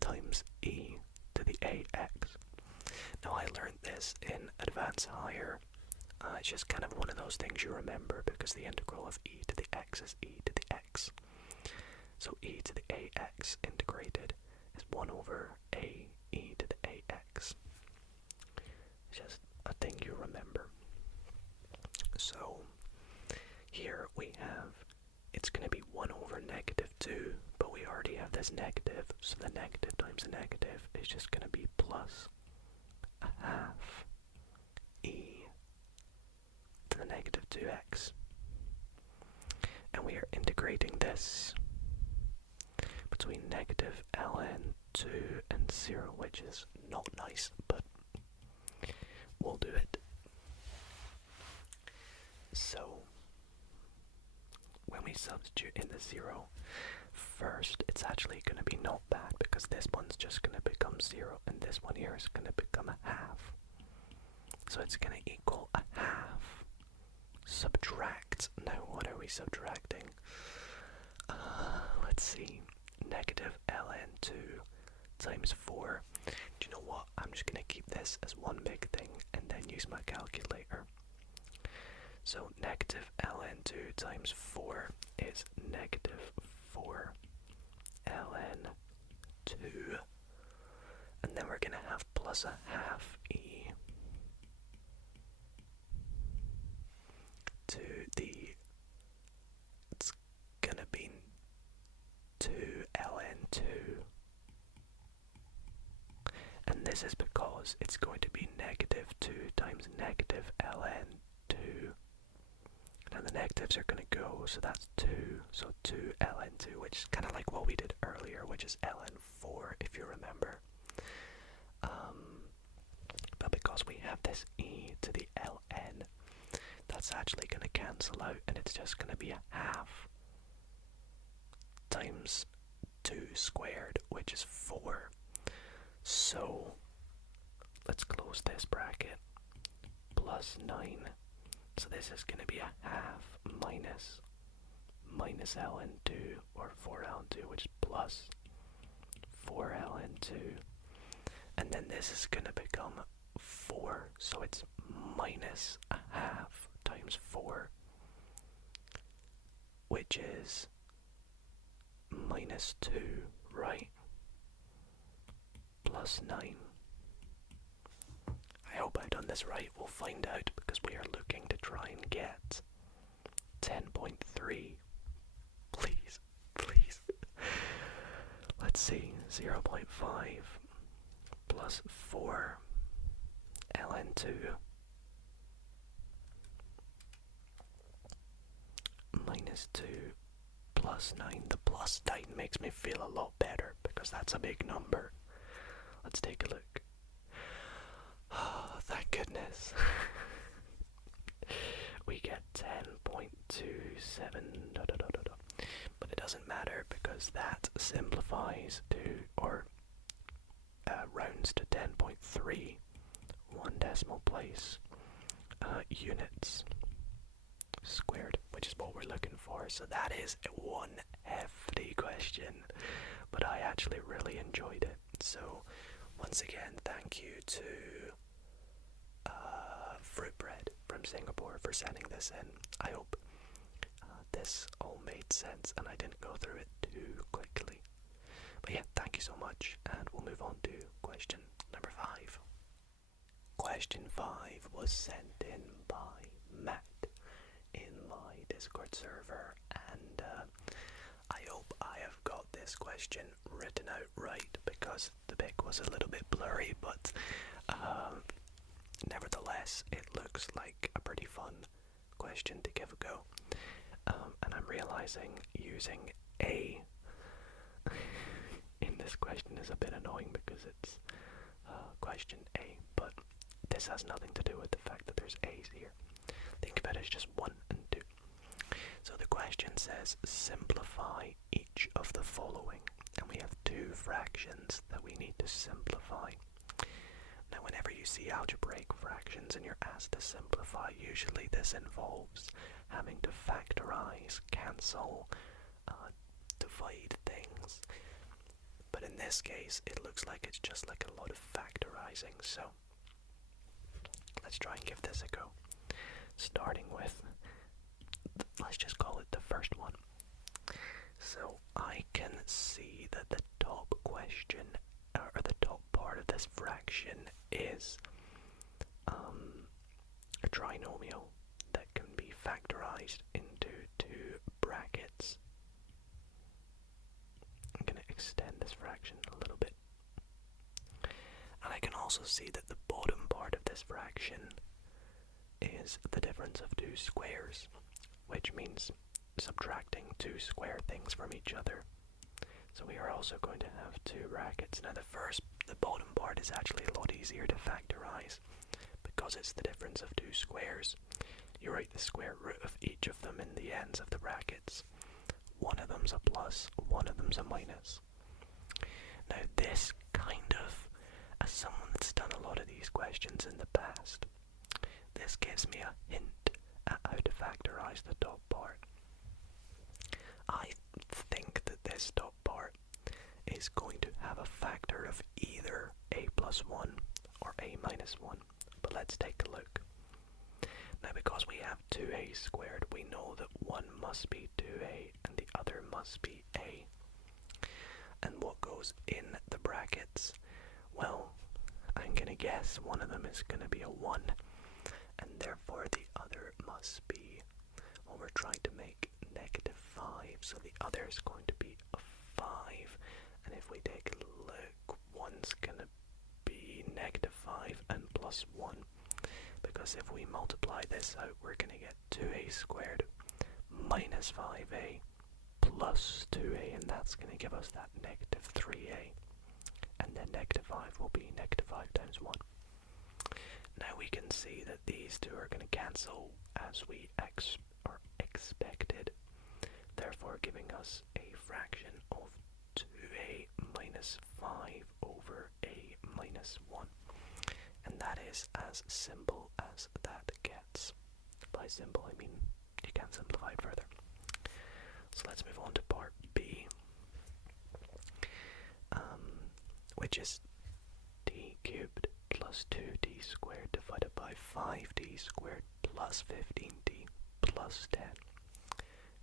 times e to the ax. Now I learned this in advanced higher. It's just kind of one of those things you remember, because the integral of e to the x is e to the x. So e to the ax integrated is 1 over a e to the ax. It's just a thing you remember. So here we have, it's going to be 1 over negative 2, but we already have this negative, so the negative times the negative is just going to be plus a half e to the negative 2x. And we are integrating this between negative ln2 and 0, which is not nice, but we'll do it. So when we substitute in the 0, first, it's actually going to be not bad because this one's just going to become 0 and this one here is going to become a half. So it's going to equal a half. Subtract. Now what are we subtracting? Let's see. Negative ln2 times 4. Do you know what? I'm just going to keep this as one big thing and then use my calculator. So negative ln2 times 4 is negative 4 ln2. And then we're going to have plus a half e to the, it's going to be 2 ln2. And this is because it's going to be negative 2 times negative ln2. Now the negatives are going to go, so that's 2. So 2 ln2, which is kind of like what we did earlier, which is ln4, if you remember. But because we have this e to the ln, that's actually going to cancel out, and it's just going to be a half times 2 squared, which is 4. So let's close this bracket. Plus 9. So this is going to be a half minus ln2, or 4 ln2, which is plus 4 ln2. And then this is going to become 4, so it's minus a half times 4, which is minus 2, right? Plus 9. I hope I've done this right. We'll find out because we are looking to try and get 10.3. Please, please. Let's see. 0.5 plus 4 ln2 minus 2 plus 9. The plus 9 makes me feel a lot better because that's a big number. Let's take a look. Oh, thank goodness. We get 10.27. But it doesn't matter because that simplifies to, or rounds to 10.3, 1 decimal place, units squared, which is what we're looking for. So that is one hefty question, but I actually really enjoyed it. So once again, thank you to Fruit Bread from Singapore for sending this in. I hope this all made sense and I didn't go through it too quickly. But yeah, thank you so much, and we'll move on to question number 5. Question 5 was sent in by Matt in my Discord server, and I hope I have got this question written out right because the pic was a little bit blurry, but nevertheless it looks like a pretty fun question to give a go. And I'm realizing using a in this question is a bit annoying because it's question A, but this has nothing to do with the fact that there's A's here. Think of it as just 1 and 2. So the question says simplify each of the following, and we have 2 fractions that we need to simplify. Now whenever you see algebraic fractions and you're asked to simplify, usually this involves having to factorize, cancel, divide things. But in this case, it looks like it's just like a lot of factorizing, so let's try and give this a go. Starting with, let's just call it the first one. So I can see that the top question, or the top part of this fraction is a trinomial that can be factorized into 2 brackets. I'm going to extend this fraction a little bit. And I can also see that the bottom part of this fraction is the difference of 2 squares, which means subtracting 2 square things from each other. So we are also going to have 2 brackets. Now the bottom part is actually a lot easier to factorize because it's the difference of 2 squares. You write the square root of each of them in the ends of the brackets, one of them's a plus, one of them's a minus. Now this kind of, as someone that's done a lot of these questions in the past, this gives me a hint at how to factorize the top part. I think that this top part is going to have a factor of either a plus 1 or a minus 1, but let's take a look. Now because we have 2a squared, we know that one must be 2a and the other must be a. And what goes in the brackets? Well, I'm going to guess one of them is going to be a 1, and therefore the other must be, well, we're trying to make negative 5, so the other is going to be a 5. And if we take a look, one's going to be negative 5 and plus 1. Because if we multiply this out, we're going to get 2a squared minus 5a plus 2a, and that's going to give us that negative 3a. And then negative 5 will be negative 5 times 1. Now we can see that these two are going to cancel as we expected, therefore giving us a fraction of 2a minus 5 over a minus 1. And that is as simple as that gets. By simple, I mean you can't simplify it further. So let's move on to part B, which is d cubed plus 2d squared divided by 5d squared plus 15d plus 10.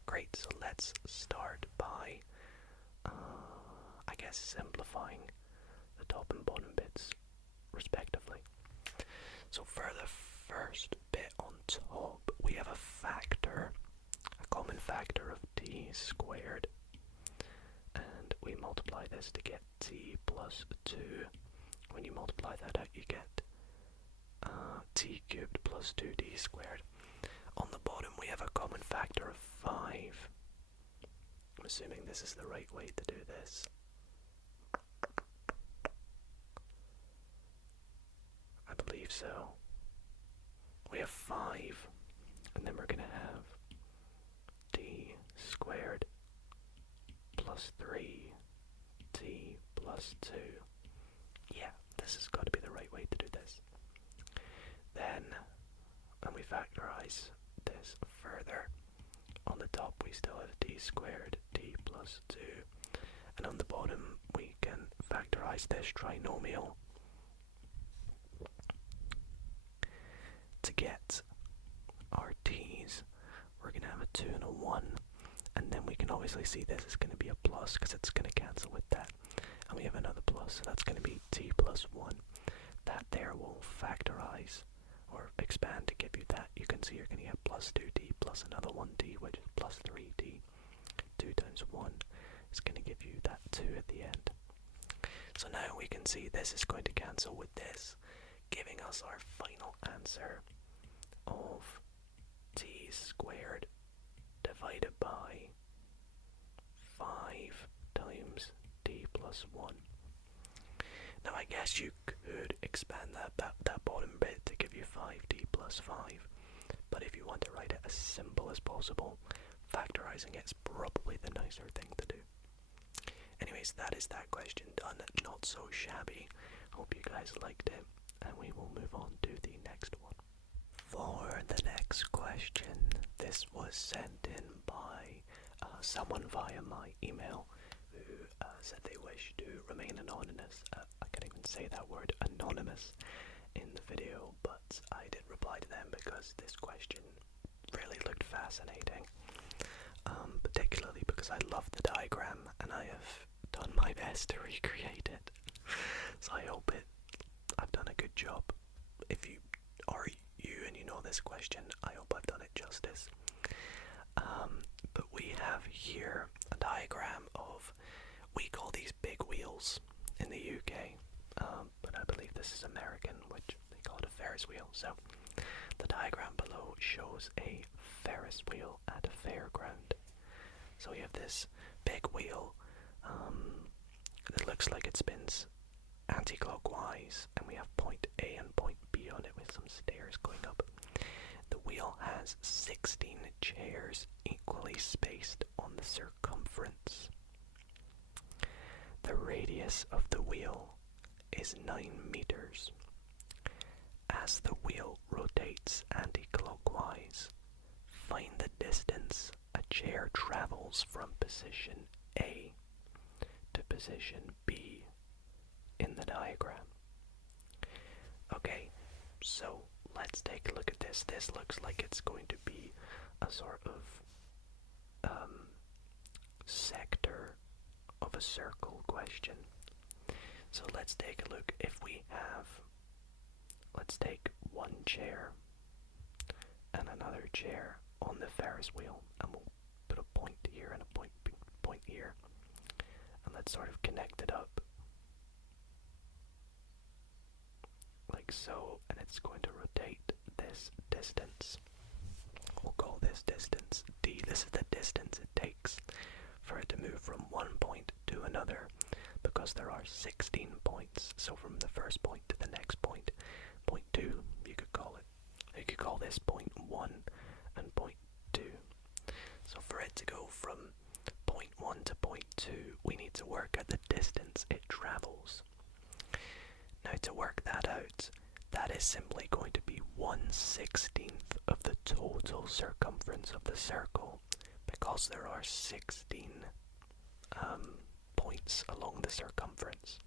Great, so let's start by, I guess, simplifying the top and bottom bits respectively. So for the first bit on top, we have a factor, a common factor of d squared, and we multiply this to get t plus 2. When you multiply that out, you get t cubed plus 2d squared. On the bottom, we have a common factor of 5. I'm assuming this is the right way to do this. I believe so. We have 5, and then we're going to have d squared plus 3t plus 2. Yeah, this has got to be the right way to do this. Then, when we factorize this further, on the top we still have d squared, d plus 2, and on the bottom we can factorize this trinomial to get our t's. We're going to have a 2 and a 1, and then we can obviously see this is going to be a plus because it's going to cancel with that, and we have another plus, so that's going to be t plus 1. That there will factorize or expand to give you that. You can see you're going to get plus 2d plus another 1d, which is plus 3d. 2 times 1 is going to give you that 2 at the end. So now we can see this is going to cancel with this, giving us our final answer of t squared divided by 5 times d plus 1. Now I guess you could expand that bottom bit to give you 5d plus 5, but if you want to write it as simple as possible, factorizing it is probably the nicer thing to do. Anyways, that is that question done. Not so shabby. Hope you guys liked it, and we will move on to the next one. For the next question, this was sent in by someone via my email who said they wish to remain anonymous. I can't even say that word, anonymous, in the video, but I did reply to them because this question really looked fascinating, particularly because I love the diagram and I have done my best to recreate it. So I hope I've done a good job. If you are you and you know this question, I hope I've done it justice. But we have here a diagram of, we call these big wheels in the UK, but I believe this is American, which they call it a Ferris wheel. So the diagram below shows a Ferris wheel at a fairground. So we have this big wheel that looks like it spins anti-clockwise, and we have point A and point B on it with some stairs going up. The wheel has 16 chairs equally spaced on the circumference radius of the wheel is 9 meters. As the wheel rotates anti-clockwise, find the distance a chair travels from position A to position B in the diagram. Okay, so let's take a look at this. This looks like it's going to be a sort of sector of a circle question. So let's take a look. If we have, let's take one chair and another chair on the Ferris wheel, and we'll put a point here and a point here, and let's sort of connect it up like so, and it's going to rotate this distance. We'll call this distance D. This is the distance it takes for it to move from one point to another, because there are 16 points. So from the first point to the next point, point 2, you could call it. You could call this point 1 and point 2. So for it to go from point 1 to point 2, we need to work out the distance it travels. Now to work that out, that is simply going to be 1/16 of the total circumference of the circle, because there are 16 points along the circumference.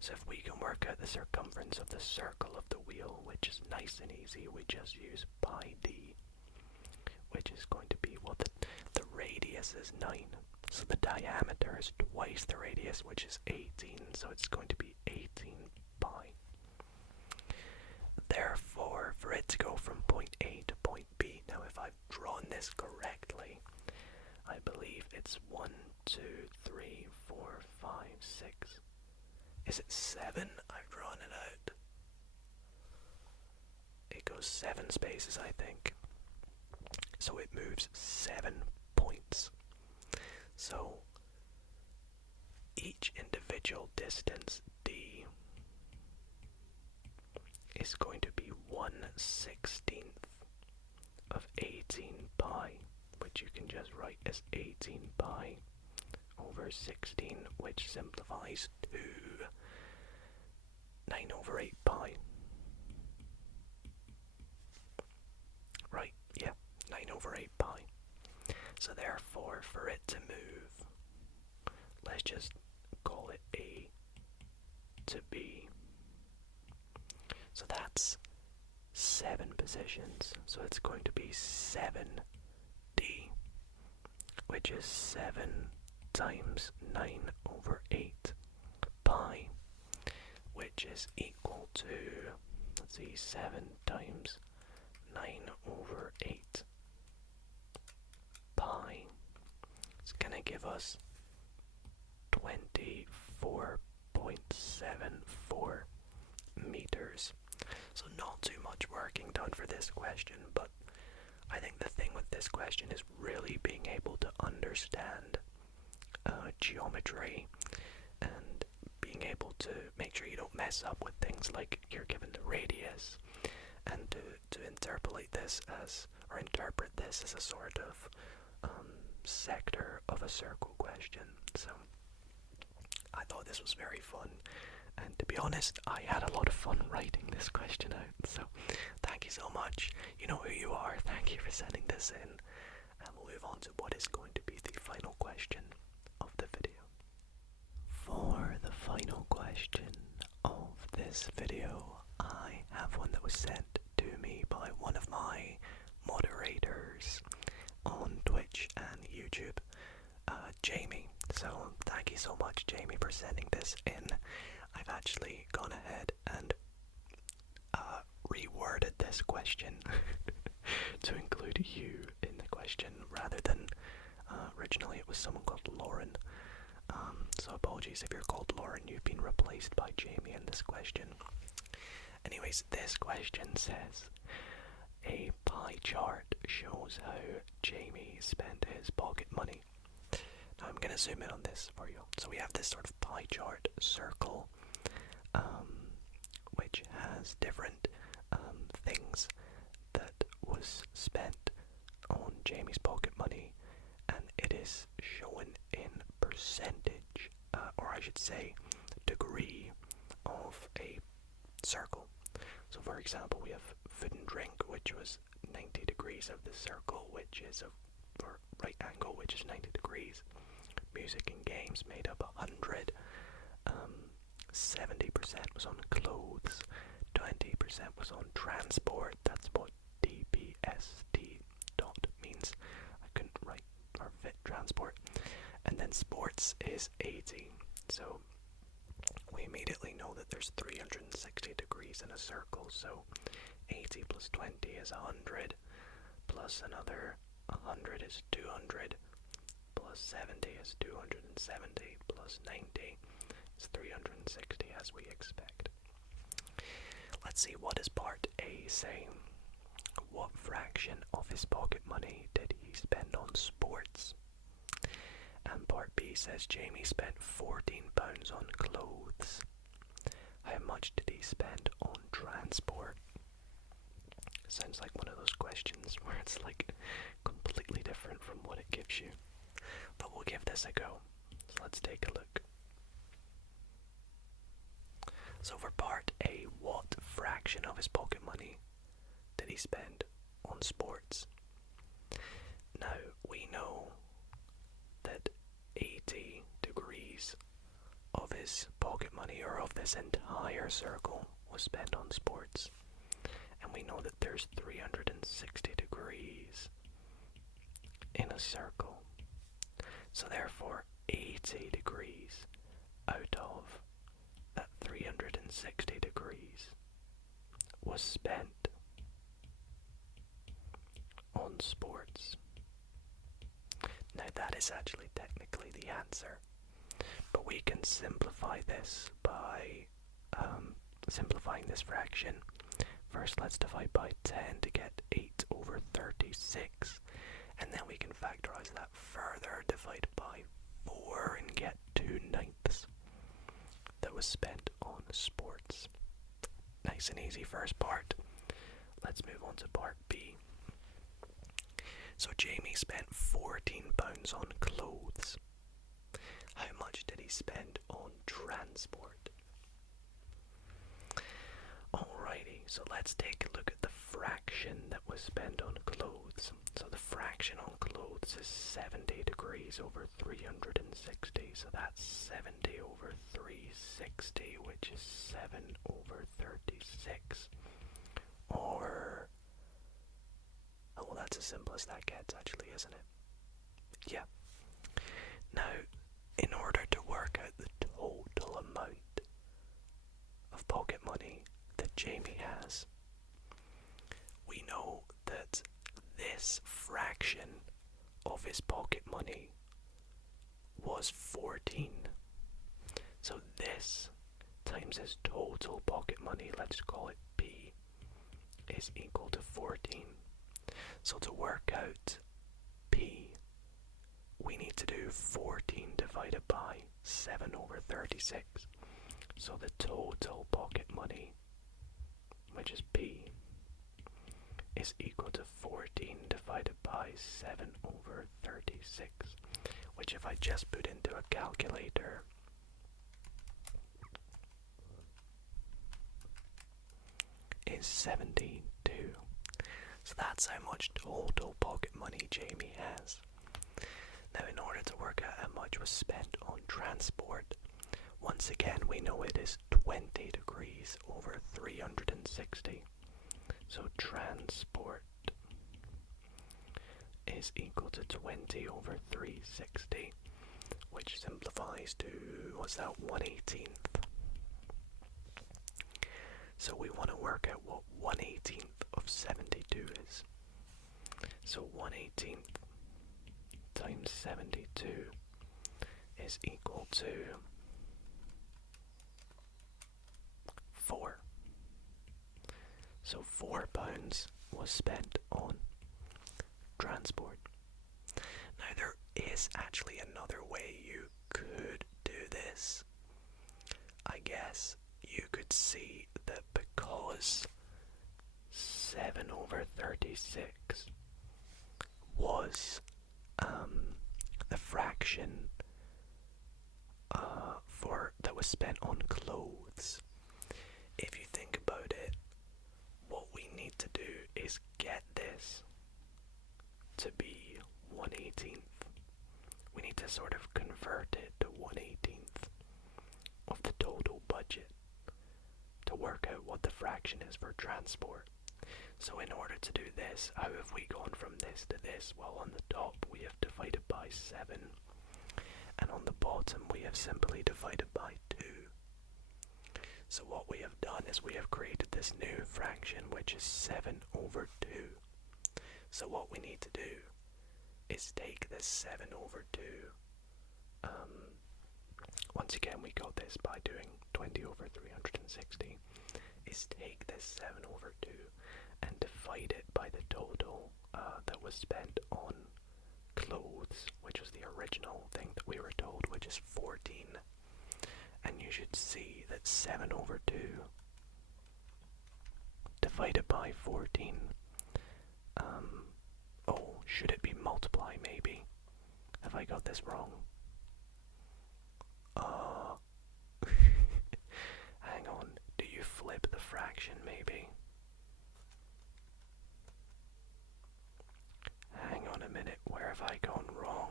So if we can work out the circumference of the circle of the wheel, which is nice and easy, we just use pi d, which is going to be, well, the radius is 9, so the diameter is twice the radius, which is 18, so it's going to be 18 pi. Therefore, for it to go from point A to point B, now if I've drawn this correctly, I believe it's 1, 2, 3, 4, 5, 6. Is it 7? I've drawn it out. It goes 7 spaces, I think. So it moves 7 points. So each individual distance D is going to be 1/16 of 18 pi, which you can just write as 18 pi over 16, which simplifies to 9/8 pi. Right, yeah, 9/8 pi. So therefore, for it to move, let's just call it A to B. So that's 7 positions. So it's going to be 7D, which is 7 times 9/8 pi, which is equal to, let's see, 7 times 9/8 pi. It's going to give us 24.74 meters. So not too much working done for this question, but I think the thing with this question is really being able to understand geometry and being able to make sure you don't mess up with things like you're given the radius, and to interpret this as a sort of sector of a circle question. So I thought this was very fun, and to be honest, I had a lot of fun writing this question out. So thank you so much. You know who you are. Thank you for sending this in, and we'll move on to what is going to be the final question of the video. For the final question of this video, I have one that was sent to me by one of my moderators on Twitch and YouTube, Jamie. So thank you so much, Jamie, for sending this in. I've actually gone ahead and reworded this question to include you in the question rather than originally it was someone called Lauren. So apologies if you're called Lauren, you've been replaced by Jamie in this question. Anyways, this question says, a pie chart shows how Jamie spent his pocket money. Now I'm going to zoom in on this for you. So we have this sort of pie chart circle, which has different things that was spent on Jamie's pocket money, and it is shown in percentage, or I should say circle. So for example, we have food and drink, which was 90 degrees of the circle, which is or right angle, which is 90 degrees. Music and games made up 100. 70% was on clothes, 20% was on transport. That's what DPST dot means. I couldn't write or fit transport. And then sports is 80. So we immediately know that there's 360 degrees in a circle. So 80 plus 20 is 100, plus another 100 is 200, plus 70 is 270, plus 90 is 360, as we expect. Let's see, what does part A say? What fraction of his pocket money did he spend on sports? And part B says Jamie spent £14 on clothes. How much did he spend on transport? Sounds like one of those questions where it's like completely different from what it gives you. But we'll give this a go. So let's take a look. So for part A, what fraction of his pocket money did he spend on sports? Now, we know that 80 degrees of his pocket money, or of this entire circle, was spent on sports. And we know that there's 360 degrees in a circle. So therefore, 80 degrees out of that 360 degrees was spent on sports. Now that is actually technically the answer, but we can simplify this by simplifying this fraction. First, let's divide by 10 to get 8 over 36, and then we can factorize that further, divide by 4 and get 2/9 that was spent on sports. Nice and easy first part. Let's move on to part B. So Jamie spent £14 on clothes. How much did he spend on transport? Alrighty, so let's take a look at the fraction that was spent on clothes. So the fraction on clothes is 70 degrees over 360. So that's 70 over 360, which is 7 over 36. Or, oh, well, that's as simple as that gets, actually, isn't it? Yeah. Now, in order to work out the total amount of pocket money that Jamie has, we know that this fraction of his pocket money was 14. So this times his total pocket money, let's call it P, is equal to 14. So to work out P, we need to do 14 divided by 7 over 36. So the total pocket money, which is P, is equal to 14 divided by 7 over 36, which if I just put into a calculator, is 72. So that's how much total pocket money Jamie has. Now, in order to work out how much was spent on transport, once again we know it is 20 degrees over 360. So transport is equal to 20 over 360, which simplifies to, what's that, 1/18. So we want to work out what 1/18 of 72 is. So 1/18 times 72 is equal to 4. So £4 was spent on transport. Now there is actually another way you could do this. I guess you could see that because 7 over 36 was the fraction that was spent on clothes. If you think is get this to be 1/18th. We need to sort of convert it to 1/18th of the total budget to work out what the fraction is for transport. So in order to do this, how have we gone from this to this? Well, on the top we have divided by 7, and on the bottom we have simply divided by 2. So what we have done is we have created this new fraction, which is 7/2. So what we need to do is take this 7/2. Once again, we got this by doing 20/360. Is take this 7/2 and divide it by the total that was spent on clothes, which was the original thing that we were told, which is 14. And you should see that 7/2 divided by 14. Oh, should it be multiply maybe? Have I got this wrong? Hang on, do you flip the fraction maybe? Hang on a minute, where have I gone wrong?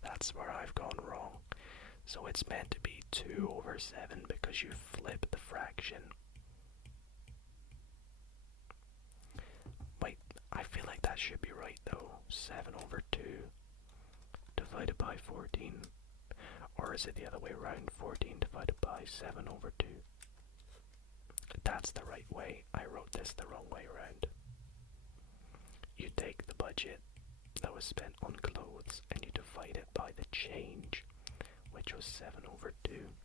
That's where I've gone wrong. So it's meant to be 2/7 because you flip the fraction. Wait, I feel like that should be right though. 7/2 divided by 14. Or is it the other way around? 14 divided by 7/2. That's the right way. I wrote this the wrong way around. You take the budget that was spent on clothes and you divide it by the change, which was 7/2,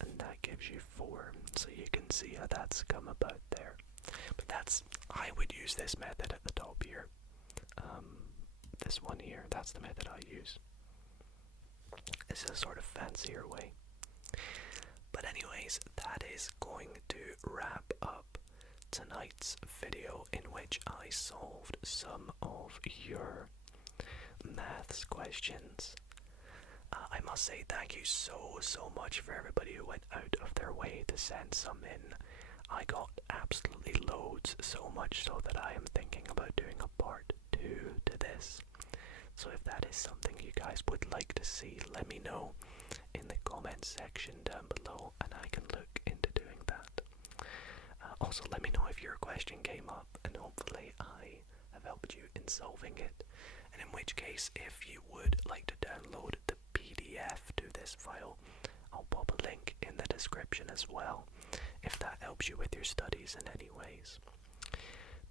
and that gives you 4. So you can see how that's come about there. But I would use this method at the top here. This one here, that's the method I use. It's a sort of fancier way. But anyways, that is going to wrap up tonight's video in which I solved some of your maths questions. I must say thank you so much for everybody who went out of their way to send some in. I got absolutely loads, so much so that I am thinking about doing a part 2 to this. So if that is something you guys would like to see, let me know in the comments section down below and I can look into doing that. Also, let me know if your question came up and hopefully I have helped you in solving it. And in which case, if you would like to download the PDF to this file, I'll pop a link in the description as well, if that helps you with your studies in any ways.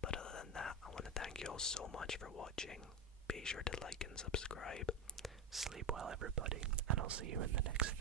But other than that, I want to thank you all so much for watching. Be sure to like and subscribe. Sleep well, everybody, and I'll see you in the next